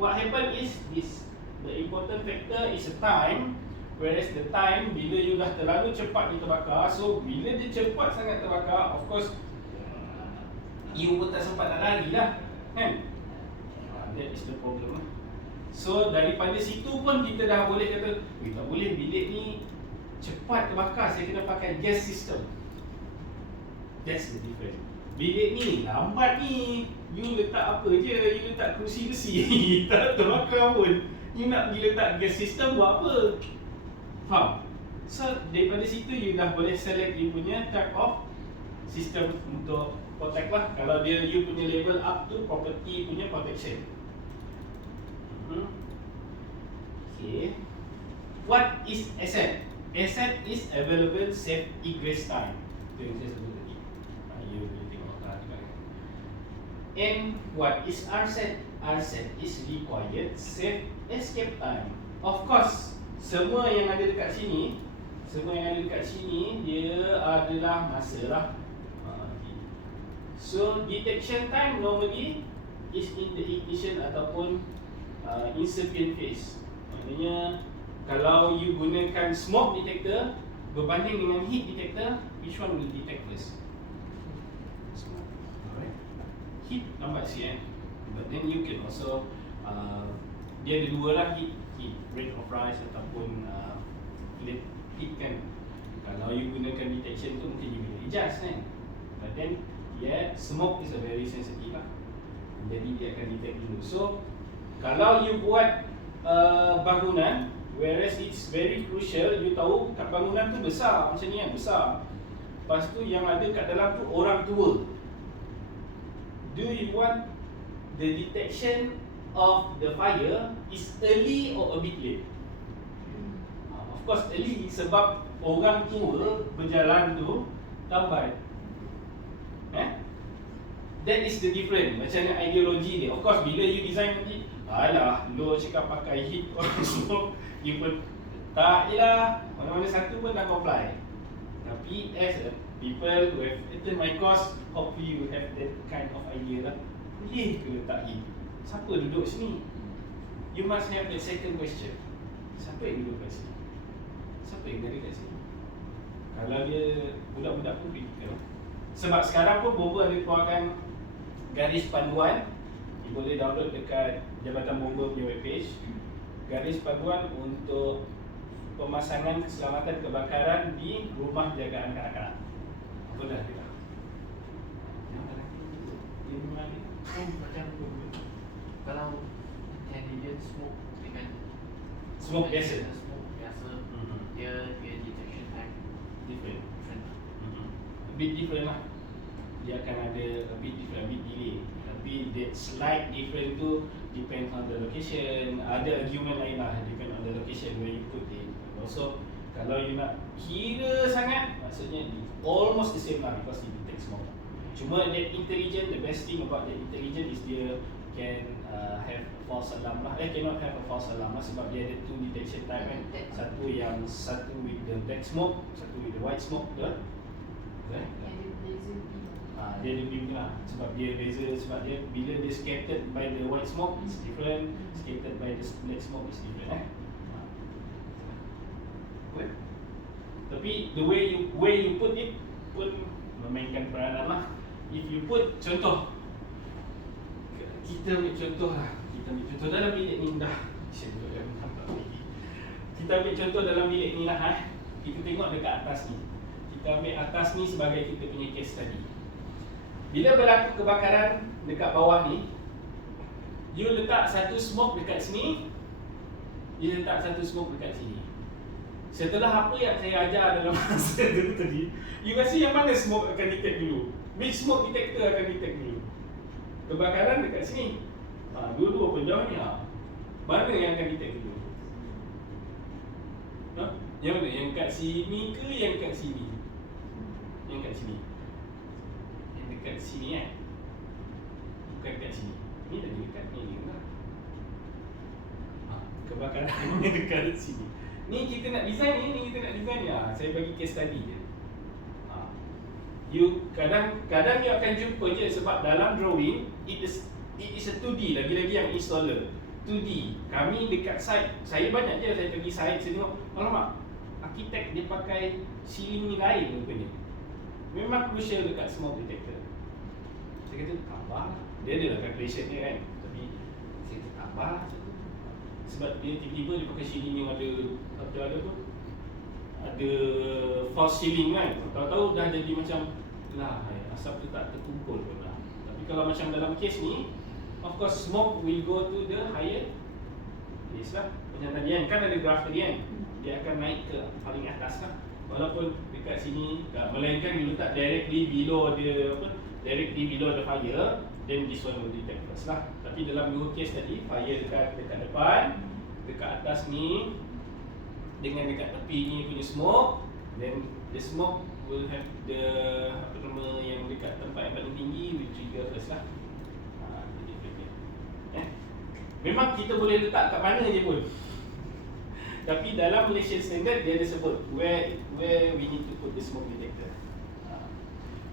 what happen is this. The important factor is a time. Whereas the time, bila you dah terlalu cepat dia terbakar, so bila dia cepat sangat terbakar, of course you pun tak sempat nak lari lah, kan? That is the problem lah. So daripada situ pun kita dah boleh kata, tak boleh bilik ni cepat terbakar, saya kena pakai gas system. That's the difference. Bilik ni lambat ni, you letak apa je, you letak kerusi besi tak terbakar pun. You nak pergi letak gas system buat apa? Faham? So daripada situ you dah boleh select you punya type of system untuk protect lah. Kalau dia you punya level up tu property punya protection. Okay. What is asset? Asset is available safe egress time. Itu yang saya sebut tadi. You boleh tengok juga. And what is RSET? RSET is required safe escape time. Of course, semua yang ada dekat sini, dia adalah masa lah. So detection time normally is in the ignition ataupun incipient phase. Maknanya kalau you gunakan smoke detector berbanding dengan heat detector, which one will detect first? Smoke. Alright. Heat lambat sikit. But then you can also dia ada dua lah, heat rate of rise ataupun heat kan. Kalau you gunakan detection tu mungkin you boleh adjust kan. But then smoke is a very sensitive lah. Jadi dia akan detect dulu. So kalau you buat bangunan, whereas it's very crucial, you tahu kat bangunan tu besar macam ni kan, besar. Lepas tu yang ada kat dalam tu orang tua. Do you want the detection of the fire is early or a bit late? Of course early sebab orang tua berjalan tu lambat. That is the difference. Macam mana ideologi dia. Of course bila you design nanti, alah, lo cakap pakai heat or smoke, you pun tak je lah. Mana-mana satu pun tak comply. Tapi as a people who have attend my course, hopefully you have that kind of idea lah. Boleh ke letak heat? Siapa duduk sini? You must have the second question. Siapa yang duduk kat sini? Siapa yang ada kat sini? Kalau dia budak-budak pun critical. Sebab sekarang pun Bomba ada keluarkan garis panduan. You boleh download dekat Jabatan Bomba punya webpage. Garis panduan untuk pemasangan keselamatan kebakaran di rumah jagaan kanak-kanak. Apa dah dia? Yang mana? Dia memang ni. Macam kalau intelligent smoke dengan Smoke biasa. Smoke biasa, dia detection time Different. different. A bit different lah. Dia akan ada a bit different, a bit delay. Tapi that slight different tu depends on the location. Ada argument lain lah, depend on the location where you put it. Also, kalau you nak kira sangat, maksudnya almost the same lah because it detects smoke. Cuma that intelligent, the best thing about that intelligent is dia can have a false alarm lah. Cannot have a false alarm lah sebab dia ada two detection type kan. Satu with the black smoke, satu with the white smoke, betul? Betul? Dia ada beam lah sebab dia beza, sebab dia bila dia scattered by the white smoke is different, scattered by the black smoke is different Well, tapi the way you put it pun memainkan peranan lah. If you put contoh, kita ambil contoh lah, kita ambil contoh dalam bilik ni dah. Kita ambil contoh dalam bilik ni lah kita tengok dekat atas ni. Kita ambil atas ni sebagai kita punya case study. Bila berlaku kebakaran dekat bawah ni, you letak satu smoke dekat sini, you letak satu smoke dekat sini. Setelah apa yang saya ajar dalam masa tadi, you rasa yang mana smoke akan detect dulu? Which smoke detector akan detect dulu? Kebakaran dekat sini. Dua-dua pun jauh ni mana yang akan detect dulu? Yang mana? Yang kat sini ke yang kat sini? Yang kat sini. Yang dekat sini bukan dekat sini. Ni lagi dekat ni lah. Kebakaran yang dekat sini. Ni kita nak design ni kita nak design ya. Saya bagi case study je. You kadang you akan jumpa je sebab dalam drawing it is a 2D, lagi-lagi yang installer 2D. Kami dekat site, saya banyak je saya pergi site, saya tengok, alamak, arkitek dia pakai ceiling ni lain rupanya. Memang crucial dekat smoke detector. Saya kata tambah lah. Dia adalah calculation dia kan. Tapi saya kata tambah lah satu. Sebab dia tiba-tiba dia pakai ceiling yang ada tu, ada false ceiling kan. Tahu-tahu dah jadi macam lah, asap tu tak terkumpul pun lah. Tapi kalau macam dalam case ni, of course smoke will go to the higher place lah. Macam tadi kan, ada graph tadi kan, dia akan naik ke paling atas lah. Walaupun dekat sini, melainkan you letak directly below the fire, then this one will detect first lah. Tapi dalam dua case tadi, fire dekat depan, dekat atas ni, dengan dekat tepi ni punya smoke, then the smoke will have the yang dekat tempat yang paling tinggi will trigger first lah. Memang kita boleh letak kat mana je pun. Tapi dalam Malaysian standard dia ada sebut where we need to put the smoke detector.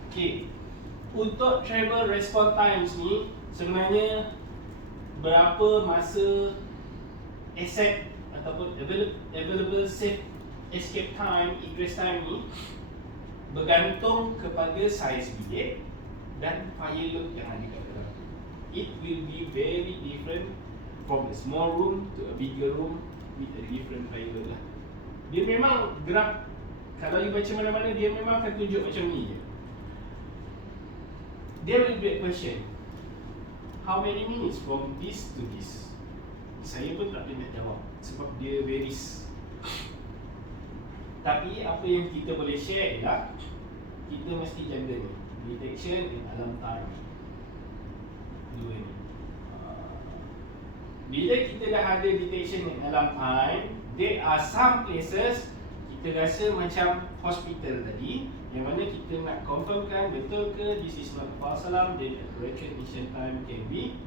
Okay. Untuk travel response times ni sebenarnya berapa masa asset ataupun available safe escape time, egress time ni bergantung kepada saiz bilik dan fire load yang ada kat dalam. It will be very different from a small room to a bigger room with a different fire load lah. Dia memang graph, kalau you baca mana-mana dia memang akan tunjuk macam ni je. There will be a question, how many minutes from this to this? Saya pun tak boleh nak jawab sebab dia varies. Tapi apa yang kita boleh share ialah kita mesti jaga ni, detection and alarm time. Dua ni. Bila kita dah ada detection and alarm time, there are some places kita rasa macam hospital tadi, yang mana kita nak confirmkan betul ke this is not false alarm, then recognition time can be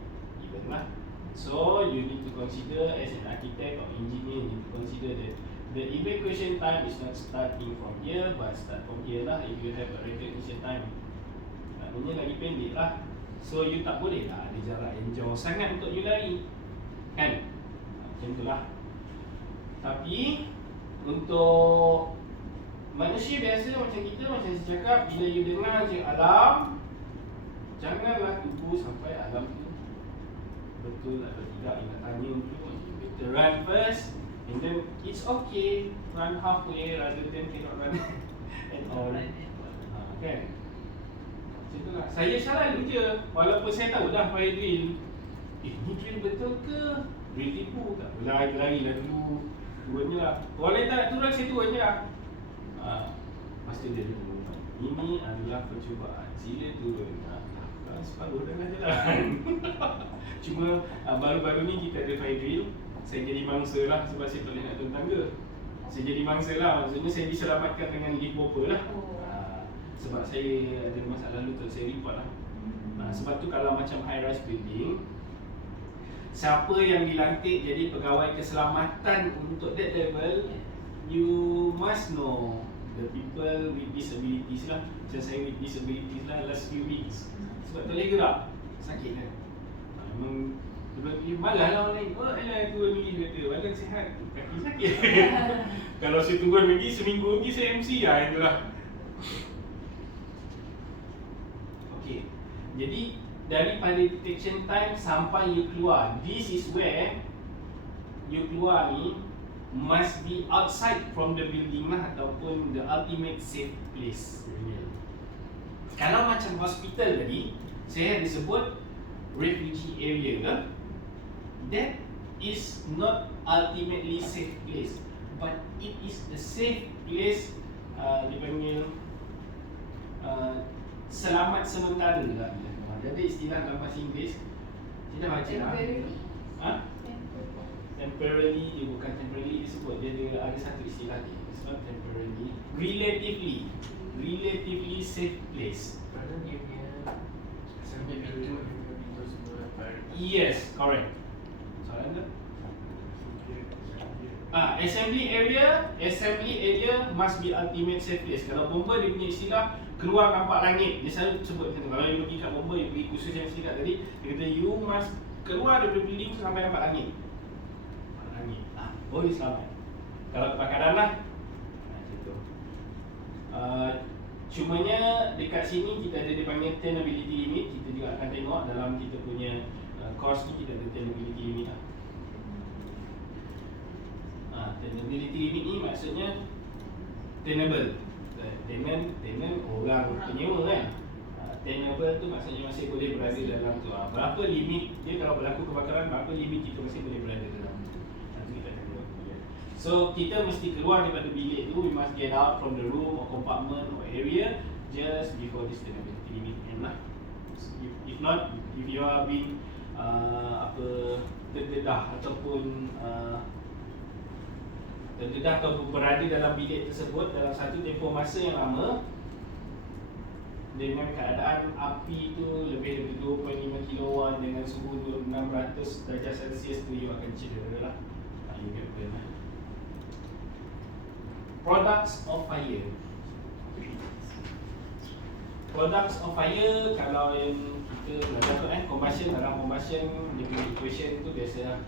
given lah. So you need to consider as an architect or engineer, you need to consider that the evacuation time is not starting from here but start from here lah if you have a recognition time. Maknanya lagi pendek lah. So you tak boleh lah ada jarak yang jauh sangat untuk you lari, kan? Macam tu lah. Tapi untuk manusia biasa macam kita, macam saya cakap, bila you dengar je alarm, janganlah tunggu sampai alarm tu betul atau tidak. You nak tanya dulu, you better run first, and then it's okay, run halfway rather than cannot run at all. Kan? Macam tu lah. Saya selalu je, walaupun saya tahu dah fire drill, ni drill betul ke? Drill tipu tak? Lari lah dulu, turun je lah. Kalau tak nak turun, saya turun je lah. Pasti dia dulu, ini adalah percubaan, sila turun. Separuh dah jalan. Cuma baru-baru ni kita ada fire drill, saya jadi mangsa lah sebab saya tak boleh nak turun tangga. Saya jadi mangsa lah, maksudnya saya diselamatkan dengan lift popper lah. Sebab saya ada masalah lutut, saya report lah. Sebab tu kalau macam high rise building, siapa yang dilantik jadi pegawai keselamatan untuk that level, you must know the people with disabilities lah. Macam saya with disabilities lah last few weeks, sebab tak boleh gerak, sakit kan. Memang malah lah orang lain, oh alah turun lagi kata, badan sihat, kaki sakit. Kalau saya turun lagi, seminggu lagi saya MC lah, itu lah. Okay, jadi daripada detection time sampai you keluar, this is where you keluar ni must be outside from the building lah, ataupun the ultimate safe place. Kalau macam hospital tadi, saya ada sebut refugee area kan, that is not ultimately safe place, but it is the safe place, dipanggil selamat sementara lah. Jadi istilah dalam bahasa Inggeris, kita baca lah. Temporarily, dia bukan temporarily disebut, dia ada satu istilah dia. It's not temporarily, relatively safe place. Kerana dia punya sampai pintu semua fire. Yes, correct. Soalan tu? Assembly area must be ultimate safe place. Kalau bomber dia punya istilah keluar nampak langit, dia selalu sebut macam tu. Kalau you pergi kat bomber, you pergi khusus yang cakap tadi, dia kata you must keluar dari building sampai nampak langit. Boleh selamat. Kalau kebakaran lah, macam tu. Cumanya dekat sini kita ada dipanggil tenability limit. Kita juga akan tengok dalam kita punya course ni, kita ada tenability limit lah. Tenability limit ni maksudnya tenable. Tenant orang penyewa kan. Tenable tu maksudnya masih boleh berada dalam tu. Berapa limit dia kalau berlaku kebakaran, berapa limit kita masih boleh berada dalam tu. Nanti kita akan tengok. So kita mesti keluar daripada bilik tu, we must get out from the room or compartment or area just before this tenability limit end lah. If not, if you are being terdedah ataupun berada dalam bilik tersebut dalam satu tempoh masa yang lama dengan keadaan api tu lebih daripada 2.5 kilowatt dengan suhu 600 darjah Celsius tu, you akan cedera lah. You get burn lah. Products of fire. Products of fire, kalau yang kita belajar combustion, dalam combustion dia punya equation tu biasa lah.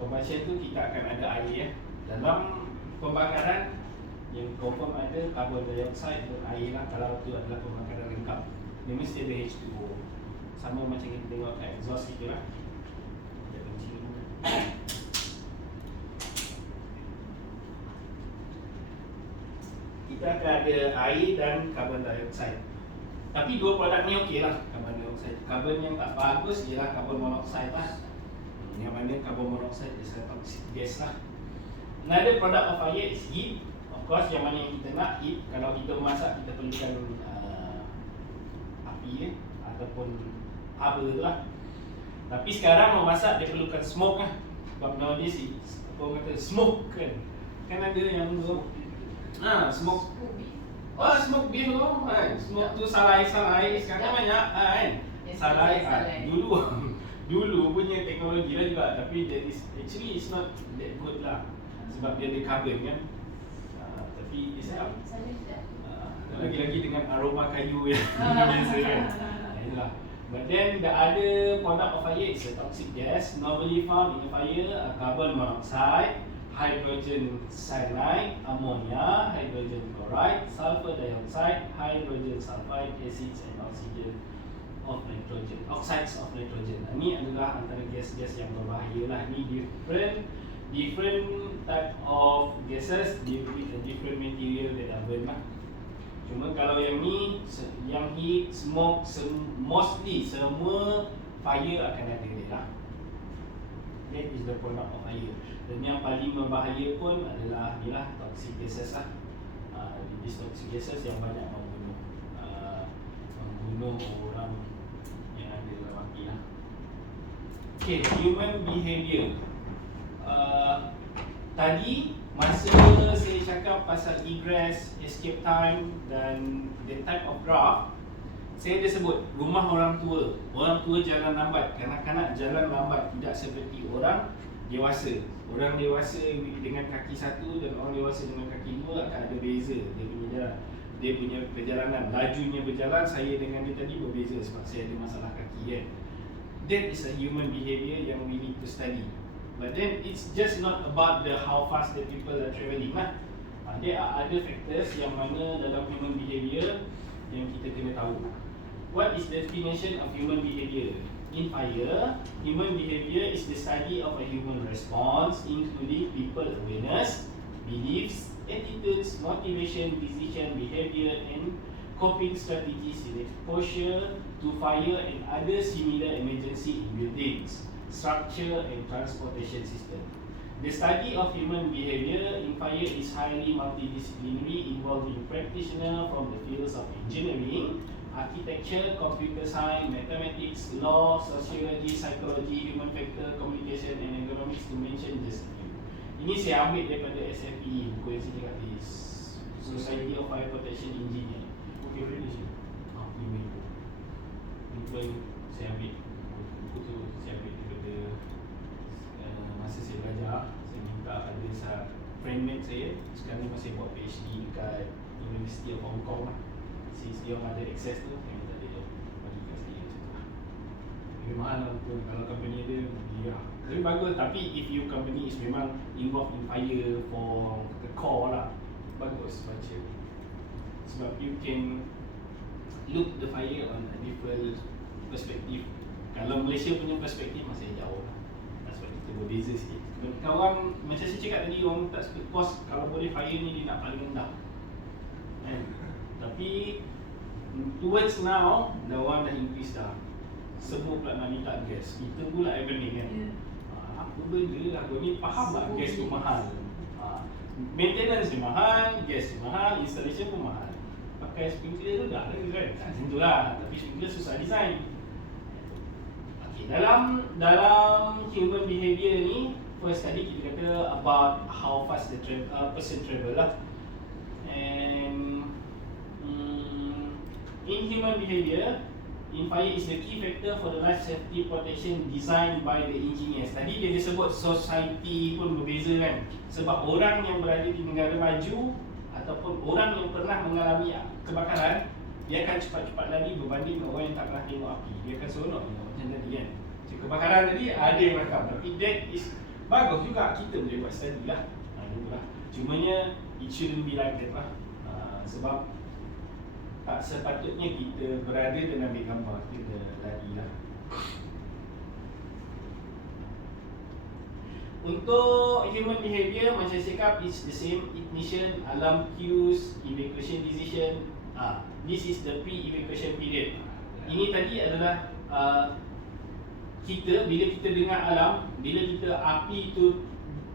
Combustion tu kita akan ada air. Dalam pembakaran yang confirm ada carbon dioxide dan air lah. Kalau tu adalah pembakaran lengkap, dia mesti ada H2O. Sama macam kita tengok kat exhaust kita lah. Kita akan ada air dan carbon dioxide. Tapi dua produk ni okey lah, carbon dioxide. Carbon yang tak bagus ialah carbon monoxide lah. Yang mana carbon monoxide is a toxic gas lah. Another product of fire is heat. Of course, yang mana yang kita nak heat. Kalau kita memasak, kita perlukan api ataupun haba tu lah. Tapi sekarang memasak dia perlukan smoke lah. Sebab nowadays apa kata smoke kan. Kan ada yang smoke. Smoke beef tu kan. Smoke tu salai sekarang banyak kan. Salai dulu punya teknologi lah juga, tapi that is actually it's not that good lah. Sebab dia ada carbon kan. Tapi dia sedap. Lagi-lagi dengan aroma kayu yang biasa kan. Itulah. But then the other product of fire is a toxic gas normally found in a fire are carbon monoxide, hydrogen cyanide, ammonia, hydrogen chloride, sulfur dioxide, hydrogen sulfide, acids and oxygen of nitrogen, oxides of nitrogen. Ini adalah antara gas-gas yang berbahaya lah. Ini different type of gases with a different material that are burned lah. Cuma kalau yang ni, yang heat, smoke, mostly semua fire akan ada dia lah. That is the product of fire. Dan yang paling berbahaya pun adalah ni lah, toxic gases lah. These toxic gases yang banyak membunuh orang yang ada dalam api lah. Okay, human behaviour. Tadi masa saya cakap pasal egress, escape time dan the type of graph, saya ada sebut rumah orang tua. Orang tua jalan lambat, kanak-kanak jalan lambat, tidak seperti orang dewasa. Orang dewasa dengan kaki satu dan orang dewasa dengan kaki dua akan ada beza dia punya perjalanan, lajunya berjalan. Saya dengan dia tadi berbeza sebab saya ada masalah kaki kan. That is a human behaviour yang we need to study. But then it's just not about how fast the people are travelling lah. There are other factors yang mana dalam human behaviour yang kita kena tahu. What is the definition of human behaviour? In fire, human behaviour is the study of a human response including people awareness, beliefs, attitudes, motivation, decision, behaviour and coping strategies in exposure to fire and other similar emergency in buildings, structure and transportation system. The study of human behaviour in fire is highly multidisciplinary, involving practitioners from the fields of engineering, architecture, computer science, mathematics, law, sociology, psychology, human factor, communication and economics to mention just a few. Ini saya ambil daripada SFE, buku yang saya cakap ni, Society of Fire Protection Engineer. Okay, boleh sih. Buku yang saya ambil, buku tu saya ambil daripada masa saya belajar. Saya minta ada friendmate saya sekarang ni masih buat PhD dekat University of Hong Kong lah. Since dia ada access tu, saya minta dia bagi kat saya macam tu lah. Lebih mahal lah betul, kalau company dia beli lah. Tapi bagus, tapi if you company is memang involved in fire for the core lah, bagus baca. Sebab you can look the fire on a different perspective. Kalau Malaysia punya perspektif masih jauh lah. Sebab kita berbeza sikit. Kawan, macam saya cakap tadi, orang tak suka kos. Kalau boleh fire ni dia nak paling rendah kan? Tapi towards now, the one dah increase dah. Semua pula nak minta gas. Kita pula happening kan. Apa benda lah, kau ni faham tak gas tu mahal. Maintenance dia mahal, gas dia mahal, installation pun mahal. Pakai sprinkler tu dah kan? Macam tu lah. Tapi sprinkler susah design. Okay, dalam human behaviour ni, first tadi kita kata about how fast the person travel lah. And in human behaviour, in fire is the key factor for the life safety protection designed by the engineers. Tadi dia disebut society pun berbeza kan. Sebab orang yang berada di negara maju ataupun orang yang pernah mengalami kebakaran, dia akan cepat-cepat lari berbanding orang yang tak pernah tengok api. Dia akan seronok tengok macam tadi kan. Kebakaran tadi ada yang rakam, tapi that is bagus juga, kita boleh buat study lah. Cumanya it shouldn't be like that lah. Sebab tak sepatutnya kita berada dan ambil gambar, kita lari lah. Untuk human behaviour, macam saya cakap, it's the same: ignition, alarm cues, evacuation decision. This is the pre-evacuation period. Ini tadi adalah kita, bila kita dengar alarm, bila kita api tu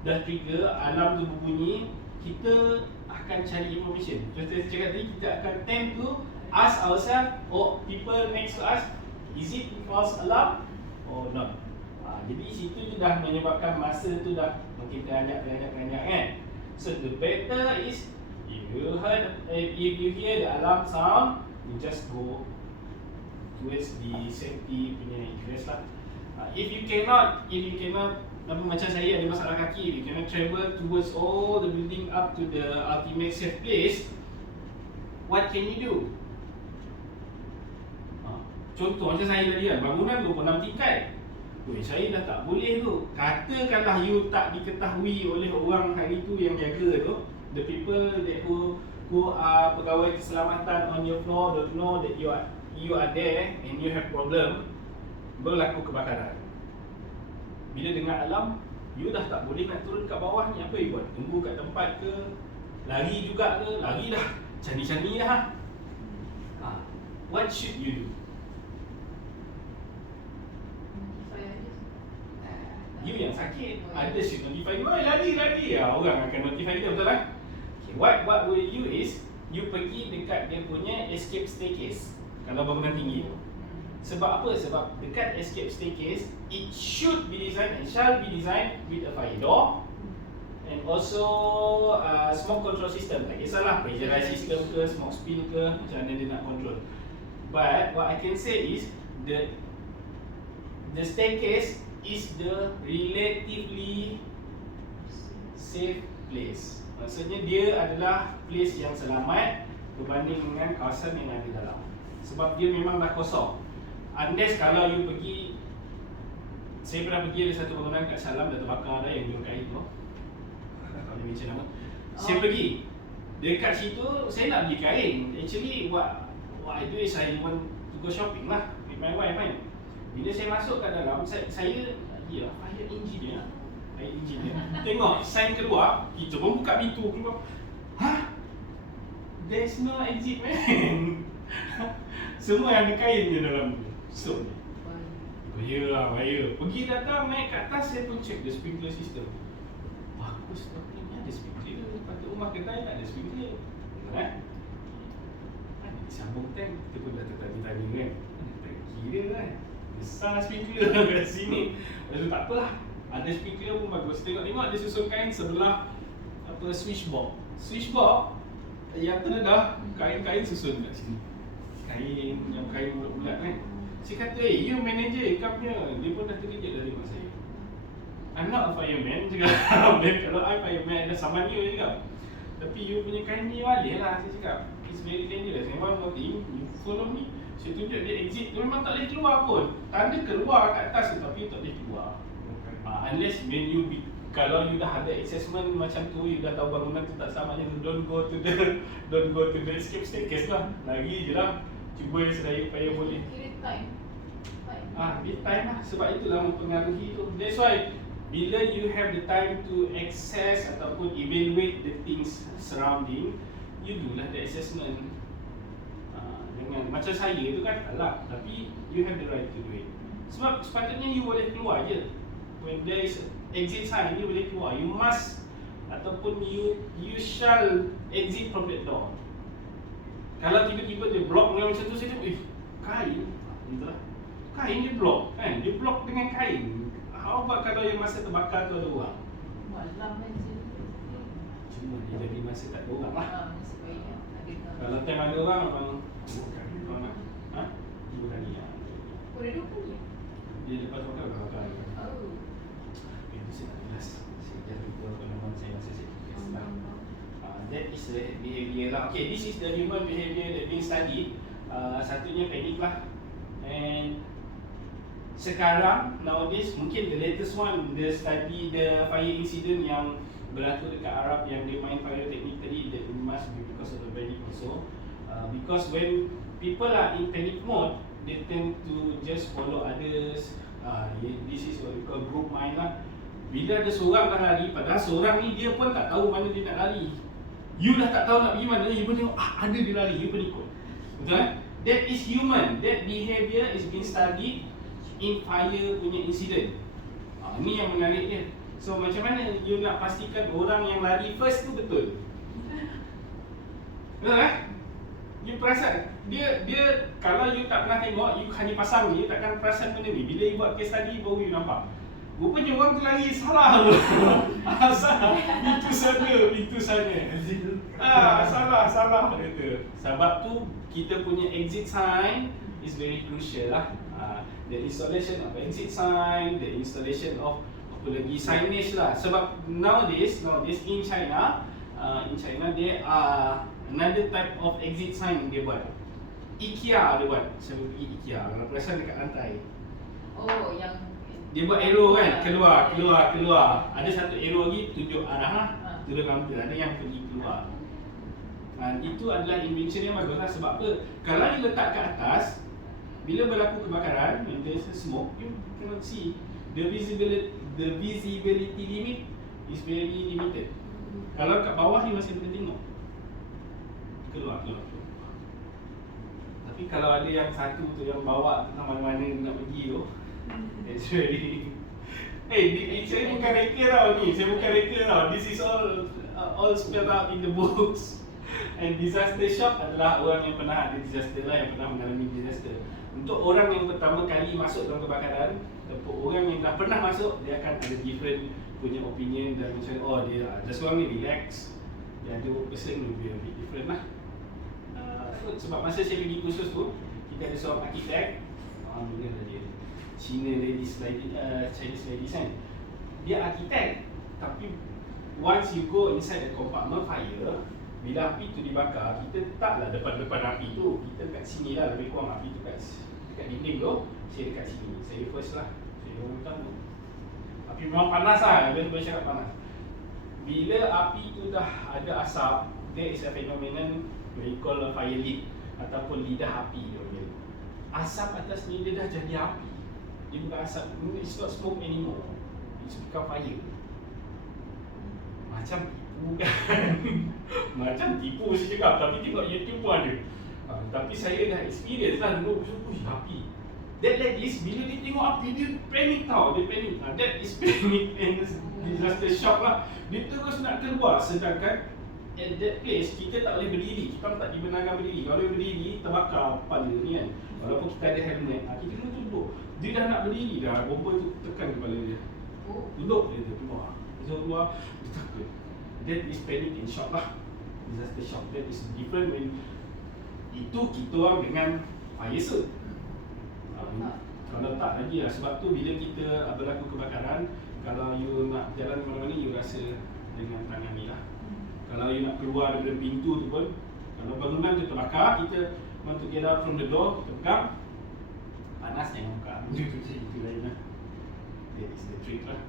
dah trigger, alarm tu berbunyi, kita akan cari information. Contoh saya cakap tadi, kita akan tend to ask ourselves or people next to us, is it false alarm or not? Jadi situ tu dah menyebabkan masa tu dah makin teranjak kan. So the better is if you hear the alarm sound, you just go towards the safety punya egress lah. If you cannot macam saya ada masalah kaki, if you cannot travel towards all the building up to the ultimate safe place, what can you do? Contoh macam saya tadi kan, bangunan 26 tingkat. Saya dah tak boleh tu. Katakanlah you tak diketahui oleh orang hari tu yang jaga tu, the people that who are pegawai keselamatan on your floor don't know that you are there and you have problem, berlaku kebakaran. Bila dengar alarm, you dah tak boleh nak turun kat bawah ni, apa you buat? Tunggu kat tempat ke? Lari juga ke? Lari dah, cani-cani dah. What should you do? You yang sakit, ada should notify you, lari, orang akan notify dia, betul kan? Okay, what will you is, you pergi dekat dia punya escape staircase kalau bangunan tinggi. Sebab apa? Sebab dekat escape staircase, it should be designed and shall be designed with a fire door and also smoke control system. Tak kisahlah pressurized system ke, smoke spill ke, macam mana dia nak control. But what I can say is, the staircase is the relatively safe place. Maksudnya dia adalah place yang selamat berbanding dengan kawasan yang ada dalam. Sebab dia memang dah kosong. Unless kalau you pergi, saya pernah pergi ada satu bangunan kat Salam dah terbakar dah yang jual kain tu. Tak boleh mention nama. Saya pergi dekat situ, saya nak beli kain. Actually what I do is I want to go shopping lah with my wife kan. Bila saya masuk kat dalam, saya fire engineer. Tengok sign keluar, kita pun buka pintu keluar. There's no exit man. Semua yang ada kain je dalam tu. So bahaya. Pergi datang naik kat atas, saya pun check the sprinkler system. Bagus tapi ni ada sprinkler. Patut rumah kedai tak ada sprinkler. Sambung tank, kita pun dah tertanya-tanya kan. Kira kan besar sprinkler kat sini. Lepas tu tak apalah, ada sprinkler pun bagus. Tengok-tengok dia susun kain sebelah switchboard yang terdedah, kain-kain susun kat sini. Kain bulat-bulat kan. Saya kata, you manager company. Dia pun dah terkejut dah tengok saya. I'm not a fireman cakap. Kalau I fireman dah sama you cakap. Tapi you punya kain ni walih lah, saya cakap. It's very dangerous. And one more thing, you follow me. Saya tunjuk dia exit, dia memang tak boleh keluar pun. Tanda keluar kat atas tu, tapi tak boleh keluar. Unless when you kalau you dah ada assessment macam tu, you dah tahu bangunan tu tak sama, don't go to the escape staircase lah. Lagi je lah. Cuba sedaya upaya boleh. Kira time. Dia time lah. Sebab itulah mempengaruhi tu. That's why bila you have the time to access ataupun evaluate the things surrounding, you do lah the assessment. Dengan macam saya tu kan galak, tapi you have the right to do it. Sebab sepatutnya you boleh keluar je. When there is exit sign, you boleh keluar. You must ataupun you shall exit from that door. Kalau tiba-tiba dia block dengan macam tu, saya tengok, kain. Entahlah. Kain dia block kan? Dia block dengan kain. How about kalau yang masa terbakar tu ada orang? Malam kan je. Cuma dia jadi masa tak ada orang lah. Nasib baiknya ada. Kalau time ada orang memang dua kali lah. Oh, dia 2 kali? Dia lepas bakar bakar. Oh. Itu saya tak jelas. Saya dah lupa pengalaman saya masa saya tugas lah. That is the behaviour lah. Okay, this is the human behaviour that being studied. Satunya panic lah. And sekarang, nowadays, mungkin the latest one, the study, the fire incident yang berlaku dekat Arab yang dia main fire technique tadi, that must be because of the panic also. Because when people are in panic mode, they tend to just follow others. This is what we call group mind lah. Bila ada seorang dah lari, padahal seorang ni dia pun tak tahu mana dia nak lari. You dah tak tahu nak pergi mana, you pun tengok, ada dia lari, you pun ikut. Betul kan? That is human. That behaviour is being studied in fire punya incident. Ini yang menarik dia. So macam mana you nak pastikan orang yang lari first tu betul? Betul kan? You perasan dia kalau you tak pernah tengok, you hanya pasang ni, you takkan perasan benda ni. Bila you buat case study baru you nampak. Rupanya orang tu lari salah tu. Salah. Pintu sana. Salah kata. Sebab tu kita punya exit sign is very crucial lah. The installation of exit sign, the installation of apa lagi signage lah. Sebab nowadays in China there are another type of exit sign dia buat. IKEA dia buat. Saya pergi IKEA, kalau perasan dekat lantai. Oh, yang Dia buat arrow kan, keluar. Ada satu arrow lagi tunjuk arah lah. To the counter, ada yang pergi keluar. Itu adalah invention yang bagus lah. Sebab apa? Kalau you letak kat atas, bila berlaku kebakaran, when there's a smoke, you cannot see. The visibility limit is very limited. Kalau kat bawah, you masih boleh tengok. Keluar. Tapi kalau ada yang satu tu yang bawa tentang mana-mana nak pergi tu, it's very... saya bukan reka tau. This is all spelled out in the books. And disaster shock adalah orang yang pernah ada disaster lah, yang pernah mengalami disaster. Untuk orang yang pertama kali masuk dalam kebakaran, orang yang dah pernah masuk, dia akan ada different punya opinion dan macam dia seorang ni relax. Dia ada person will be a bit different lah. Sebab masa saya pergi kursus tu, kita ada seorang arkitek. Bila dia Chinese ladies kan. Dia arkitek, tapi once you go inside the compartment fire, bila api tu dibakar, kita taklah depan api tu. Kita kat sini lah, lebih kurang api tu kat dinding tu. Saya dekat sini, saya first lah. Saya orang utama. Api memang panas lah, dia boleh cakap panas. Bila api tu dah ada asap, there is a phenomenon we call a fire leak, ataupun lidah api dia panggil. Asap atas ni dia dah jadi api. Dia bukan asap, it's not smoke anymore. It's become fire. Macam tipu kan. Macam tipu saya cakap, tapi tengok YouTube pun ada. Tapi saya dah experience lah dulu. Api. That ladies, bila dia tengok api, dia panic tau. That is panic and disaster shock lah. Dia terus nak keluar, sedangkan at that place, kita tak boleh berdiri. Kita tak dibenarkan berdiri. Kalau dia berdiri, terbakar kepala ni kan. Walaupun kita ada helmet, kita kena duduk. Dia dah nak berdiri dah, bomba tu tekan kepala dia. Duduk dia keluar. Dia takut. That is panic and shock lah. Disaster shock. That is different when itu kita orang dengan fire suit. Kalau tak lagi lah. Sebab tu bila kita berlaku kebakaran, kalau you nak jalan mana-mana, you rasa dengan tangan ni lah. Kalau you nak keluar daripada pintu tu pun, kalau bangunan tu terbakar, kita want to get out from the door, kita pegang, panas jangan buka. Itu lain lah. That is the trick lah.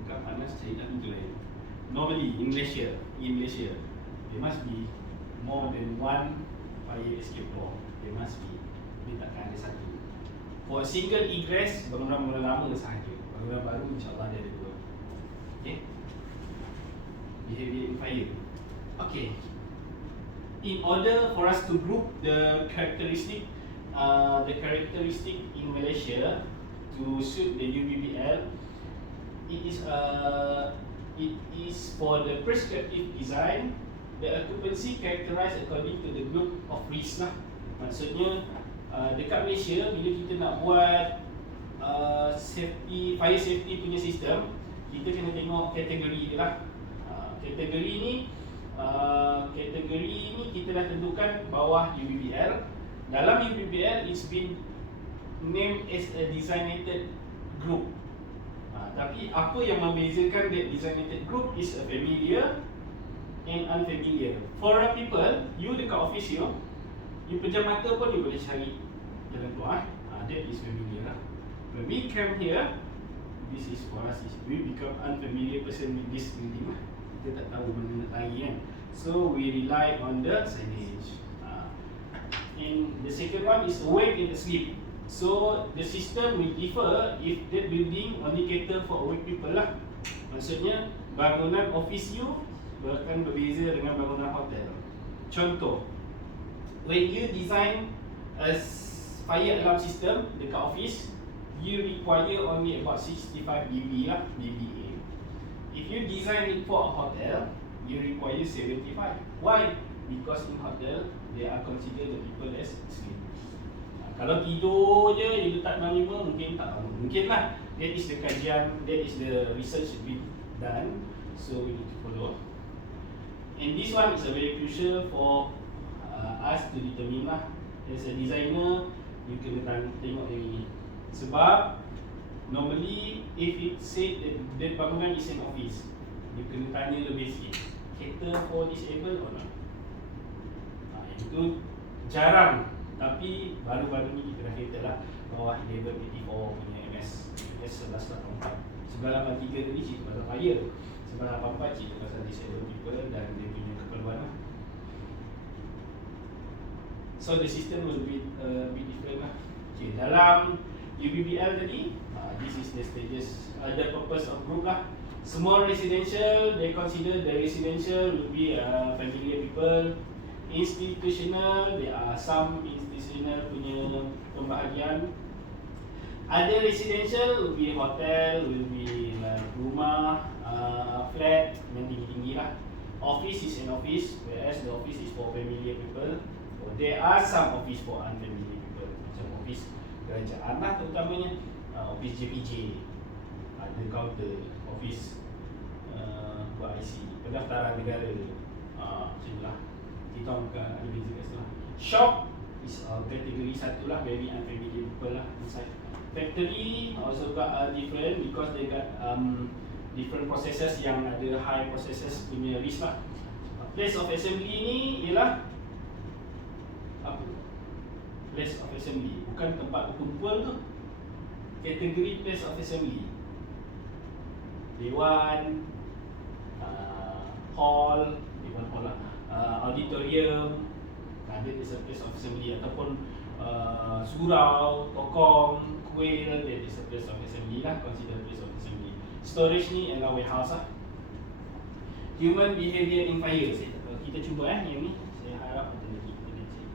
Buka panas, carilah pintu lain. Normally in Malaysia, there must be more than one fire escape door. There must be. Dia takkan ada satu. For a single egress, bangunan-bangunan lama sahaja. Bangunan baru insyaAllah dia ada dua. Okay. Behavior in fire. Okay. In order for us to group the characteristic in Malaysia to suit the UBBL, it is for the prescriptive design. The occupancy characterized according to the group of risk lah. Maksudnya dekat Malaysia, bila kita nak buat fire safety punya sistem, kita kena tengok kategori dia lah. Kategori ni kita dah tentukan bawah UBBL. Dalam UBBL, it's been named as a designated group. Tapi apa yang membezakan that designated group is a familiar and unfamiliar. For a people, you dekat office you pejam mata pun you boleh cari jalan keluar. That is familiar lah. When we come here, this is for us, we become unfamiliar person with this building lah. Kita tak tahu mana nak lari kan. So we rely on the signage. And the second one is awake and asleep. So the system will differ if that building only cater for awake people lah. Maksudnya bangunan office you akan berbeza dengan bangunan hotel. Contoh, when you design a fire alarm system dekat office, you require only about 65 dB lah, dBA. If you design it for a hotel, you require 75. Why? Because in hotel, they are considered the people as sleep. Kalau tidur je, you letak 65, mungkin tak. Mungkin lah. That is the kajian, that is the research been done. So we need to follow. And this one is a very crucial for us to determine lah. As a designer, you kena tengok yang ini. Sebab normally if it said that bangunan is an office, you kena tanya lebih sikit, cater for disabled or not? Itu jarang, tapi baru-baru ni kita dah cater lah bawah level 84 punya MS 1184. 983 tadi cerita pasal fire, 984 cerita pasal disabled people dan dia punya keperluan lah. So the system will be different lah. Okay, dalam UBBL tadi, this is the stages, the purpose of group lah. Small residential, they consider the residential will be familiar people. Institutional, there are some institutional punya pembahagian. Other residential will be hotel, will be rumah, flat yang tinggi-tinggi lah. Office is an office, whereas the office is for familiar people. So there are some office for unfamiliar people, macam office kerajaan lah terutamanya, office JPJ, ada counter, office buat IC, pendaftaran negara, macam tu lah. Kita bukan ada beza kat situ lah. Shop is kategori satu lah, very unfamiliar people lah inside. Factory also got different because they got different processes yang ada high processes punya risk lah. Place of assembly ni ialah apa? Place of assembly, bukan tempat berkumpul tu. Kategori place of assembly, dewan, hall, dewan hall lah, auditorium, that is a place of assembly, ataupun surau, tokong, kuil, that is a place of assembly lah, consider place of assembly. Storage ni ialah warehouse lah. Human behavior in fire, kita cuba yang ni, saya harap ada lagi kita boleh cek.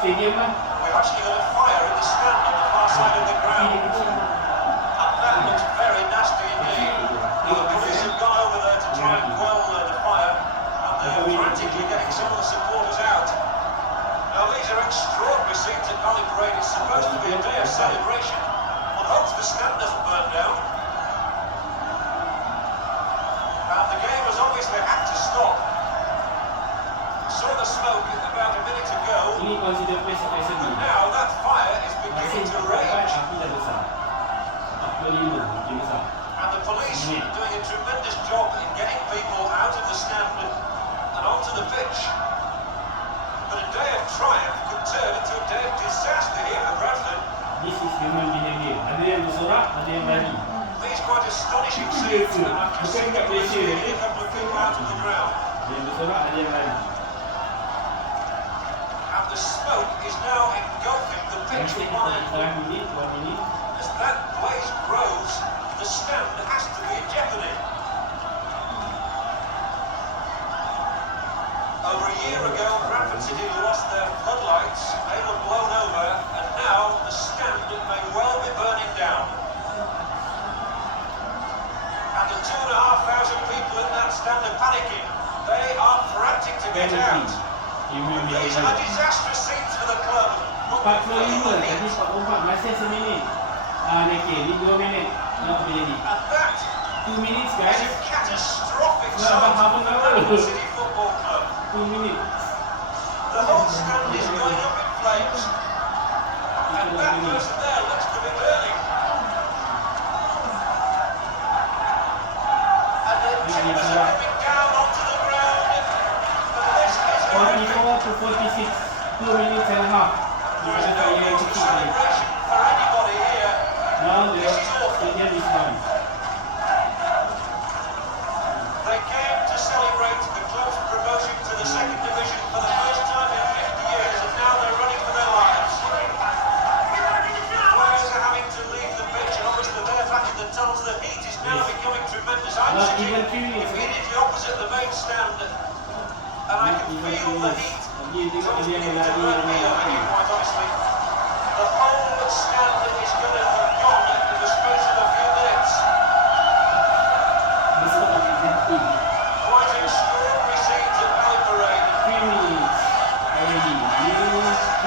Stadium lah. We've actually got a fire in the stand on the far side of the ground. And that looks very nasty indeed. The police have gone over there to try and quell the fire, and they're frantically getting some of the supporters out. Now these are extraordinary scenes at Valley Parade. It's supposed to be a day of celebration. One hopes the stand doesn't burn down. And the game has obviously had to stop. Saw the smoke about a minute ago. Ini consider place of assembly. But now that fire is beginning to rage. Api dah besar. 45 mungkin besar. And the police are doing a tremendous job in getting people out of the stand and onto the pitch. But a day of triumph could turn into a day of disaster here for Bradford. This is human behavior. Ada yang bersorak, ada yang lari. These quite astonishing scenes, and I've just seen a couple of people out of the ground. Ada yang bersorak, ada yang lari. And the smoke is now engulfing the pitch with fire. As that blaze grows, the stand has to be in jeopardy. Over a year ago, Bradford City lost their floodlights. They were blown over, and now the stand may well be burning down. 2,500 people in that stand are panicking. They are frantic to get out. These are disastrous scenes for the club. What they feel 45 the tadi heat. 44 masih seminit. Neki ni 2 minit. Nak apa jadi? And that 2 minutes is guys. a catastrophic Well, sight half for an the hour. Manchester City Football Club. 2 minutes. The whole stand is going up in flames. And that person there looks to be burning. And the timbers are coming down onto the ground. And this is horrific. 44 to 46. 2 minutes and a half. There is no room for celebration for anybody here. Now the This is awful. stadium is done. They came to celebrate the club's promotion to the second division for the first time in 50 years, and now they're running for their lives. Players are having to leave the pitch, and obviously their factor that tells the heat is now becoming tremendous. I'm Not sitting even 3 minutes. immediately opposite the main stand, and I can feel the heat. It's almost beginning to burn me over here, quite honestly. The whole stand is going to have gone in the space of a few minutes. Quite extraordinary scenes at Valley Parade. 3 minutes already.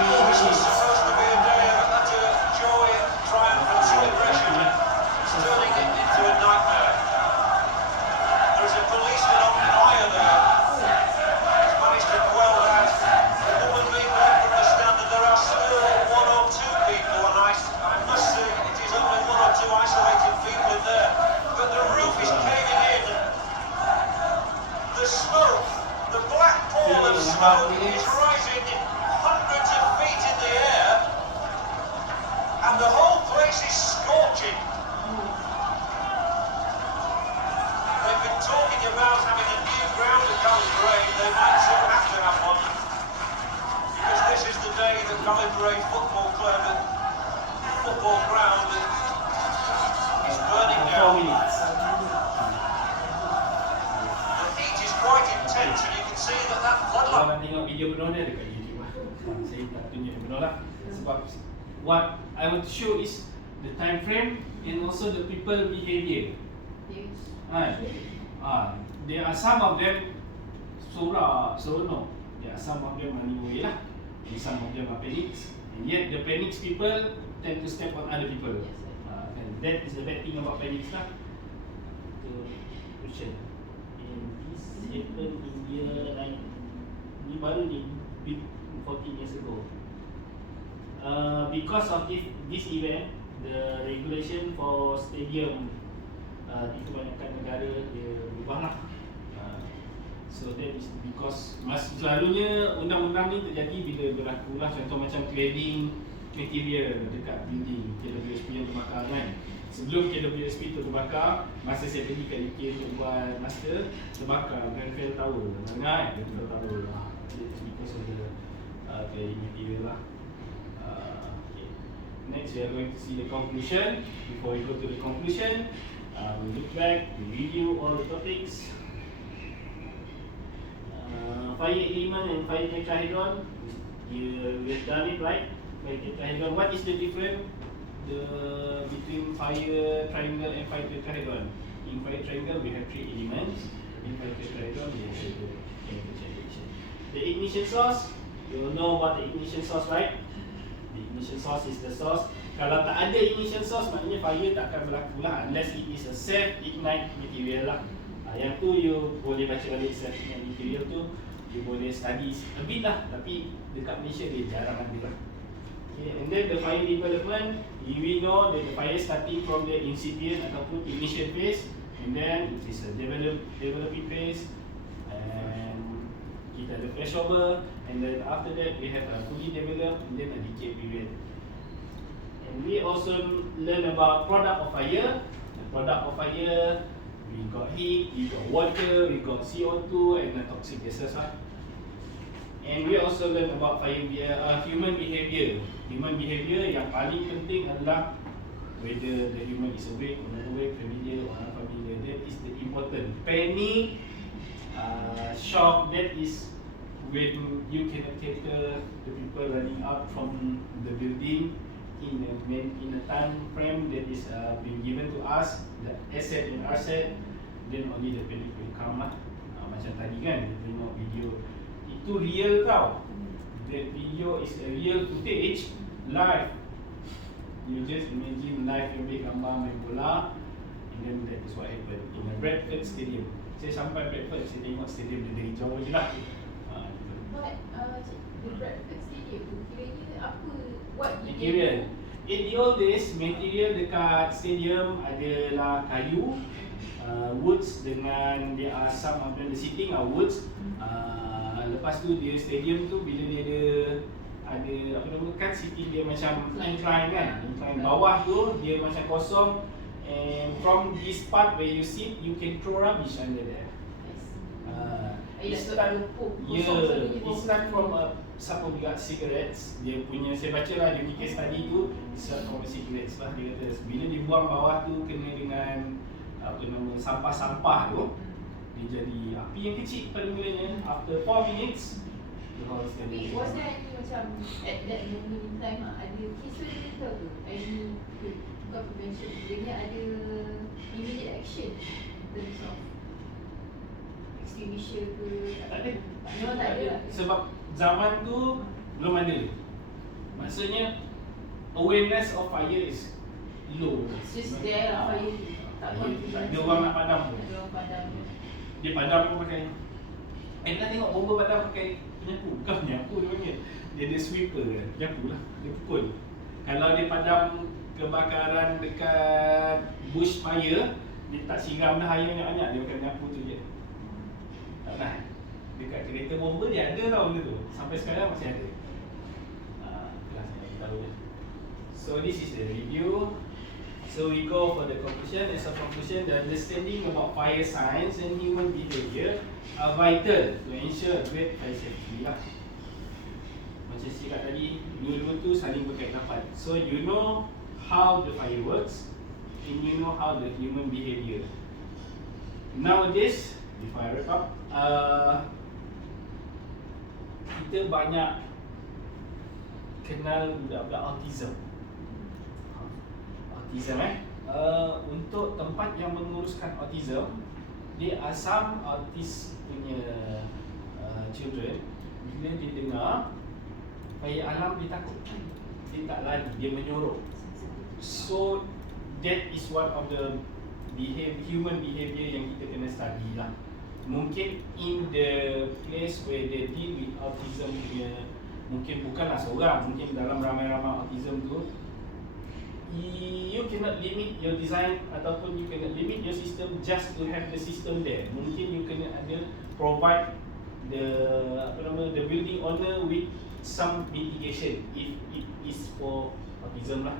What was supposed to be a day of utter joy, triumph and celebration is turning it into a nightmare. There is a policeman on fire there. He's managed to quell that. The woman being led from the stand, and there are still 1 or 2 people, and I must say it is only 1 or 2 isolated people in there. But the roof is caving in. The smoke, the black pall of smoke is rising hundreds of feet in the air, and the whole place is scorching. They've been talking about having a new ground at Valley Parade. They might soon have to have one, because this is the day that Valley Parade Football Club football ground is burning 4 down. minutes. The heat is quite intense, and you can see that Kalau floodlight. nak tengok video penuh dia dekat YouTube lah. Saya tak tunjuk penuh lah. Sebab what I want to show is the time frame and also the people behavior. Yes. There are some of them sorak, seronok. There are some of them anyway lah. And some of them are panics. And yet the panics people tend to step on other people. Yes, sir. And that is the bad thing about panics lah. So, question. And this happened in year like ni baru ni 14 years ago. Because of this event, the regulation for stadium di kebanyakan negara dia berubah lah. So that is because selalunya undang-undang ni terjadi bila berlaku lah, contoh macam cladding material dekat building KWSP yang terbakar kan. Sebelum KWSP tu terbakar, masa saya pergi kat UK untuk buat master, terbakar Grenfell Tower. Dengar kan? Grenfell Tower lah. It's because of the cladding material lah. Okay. Next we are going to see the conclusion. Before we go to the conclusion, we look back, we review all the topics. Fire element and fire tetrahedron, we have done it right. Fire tetrahedron, what is the difference between fire triangle and fire tetrahedron? In fire triangle we have 3 elements. In fire tetrahedron we have the chemical reaction. The ignition source, you all know what the ignition source, right? The ignition source is the source. Kalau tak ada ignition source, maknanya fire tak akan berlaku lah, unless it is a self-ignite material lah. Yang tu you boleh baca balik self-ignite material tu, you boleh study a bit lah, tapi dekat Malaysia dia jarang ada lah. Okay, and then the fire development, we know that the fire starting from the incipient ataupun ignition phase, and then it is a developing phase, and kita ada flashover, and then after that we have a fully developed, and then a decay period. And we also learn about product of fire. The product of fire, we got heat, we got water, we got CO2 and the toxic gases lah. And we also learn about human behavior. Human behavior yang paling penting adalah whether the human is awake or not awake, familiar or unfamiliar. That is the important. Panic, shock, that is when you cannot cater the people running out from the building in a time frame that is being given to us, the asset and asset. then only the panic will come lah. Macam tadi kan, kita tengok video itu real tau. That video is a real footage, live. You just imagine live ambil gambar main bola, and then that is what happened in a Bradford Stadium. Saya sampai Bradford, saya tengok stadium dia dari jauh je lah. But the Bradford Stadium tu kiranya apa? What Material. In the old days, material dekat stadium adalah kayu, woods dengan there are some of the seating are woods. Lepas tu dia stadium tu bila dia ada apa nama kan seating dia macam incline kan, incline bawah tu dia macam kosong, and from this part where you sit you can throw rubbish under there. It start from siapa juga cigarettes. Dia punya, saya baca lah dia punya case study tu start from cigarettes lah. Dia kata bila dibuang bawah tu kena dengan apa nama sampah-sampah tu, dia jadi api yang kecil pada mulanya. After 4 minutes the whole Tapi stadium. was there any macam at that moment in time ada case related tu? Any bukan prevention, dia ada immediate action in terms of extinguisher ke? Tak ada. Memang tak ada lah. Sebab zaman tu belum ada. Maksudnya awareness of fire is low. It's just there lah, fire tak Tak ada orang nak padam pun. Tak ada orang padam. Dia padam pun pakai. Pernah tengok bomba padam pakai penyapu? Bukan penyapu dia panggil. Dia ada sweeper kan. Penyapu lah. Dia pukul. Kalau dia padam kebakaran dekat bush fire, dia tak siram dah air banyak-banyak, dia pakai penyapu tu je. Tak nak. Dekat kereta bomba dia ada tau benda tu. Sampai sekarang masih ada. Itulah saya nak tahu je. So this is the review. So we go for the conclusion. As a conclusion, the understanding about fire science and human behavior are vital to ensure great fire safety lah. Macam cakap tadi, dua-dua tu saling berkait rapat. So you know how the fire works and you know how the human behavior. Nowadays, before I wrap up, kita banyak kenal budak-budak autism. Untuk tempat yang menguruskan autism, there are some autis punya children, bila dia dengar fire alarm dia takut, dia tak lari, dia menyorok. So that is one of the human behavior yang kita kena study lah. Mungkin in the place where they deal with autism punya, mungkin bukanlah seorang, mungkin dalam ramai-ramai autism tu, you cannot limit your design ataupun you cannot limit your system just to have the system there. Mungkin you kena ada provide the building owner with some mitigation if it is for autism lah.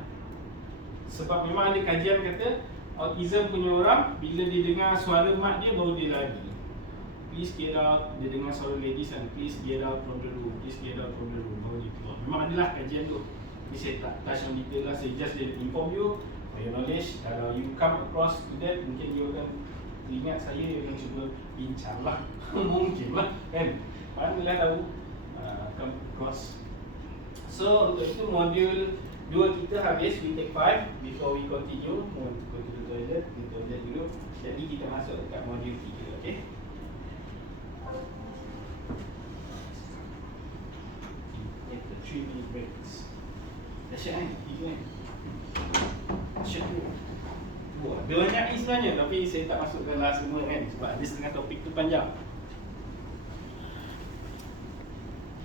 Sebab memang ada kajian kata autism punya orang bila dia dengar suara mak dia baru dia lari. Please get out. Dia dengar suara ladies and please get out from the room. Please get out from the room. Baru dia keluar. Memang adalah kajian tu. Tapi saya tak touch on detail lah. Saya just inform you for your knowledge. Kalau you come across to that, mungkin you akan ingat saya, you akan cuba bincang lah. Mungkin lah kan. Manalah tahu come across. So untuk itu modul 2 kita habis. We take 5 before we continue. Go to the toilet. Di toilet dulu. Jadi kita masuk dekat modul 3. Okay. Get the 3-minute breaks. Dahsyat kan? Tiga kan? Dahsyat tu. Ada banyak ni sebenarnya, tapi saya tak masukkanlah semua kan, sebab ada setengah topik tu panjang.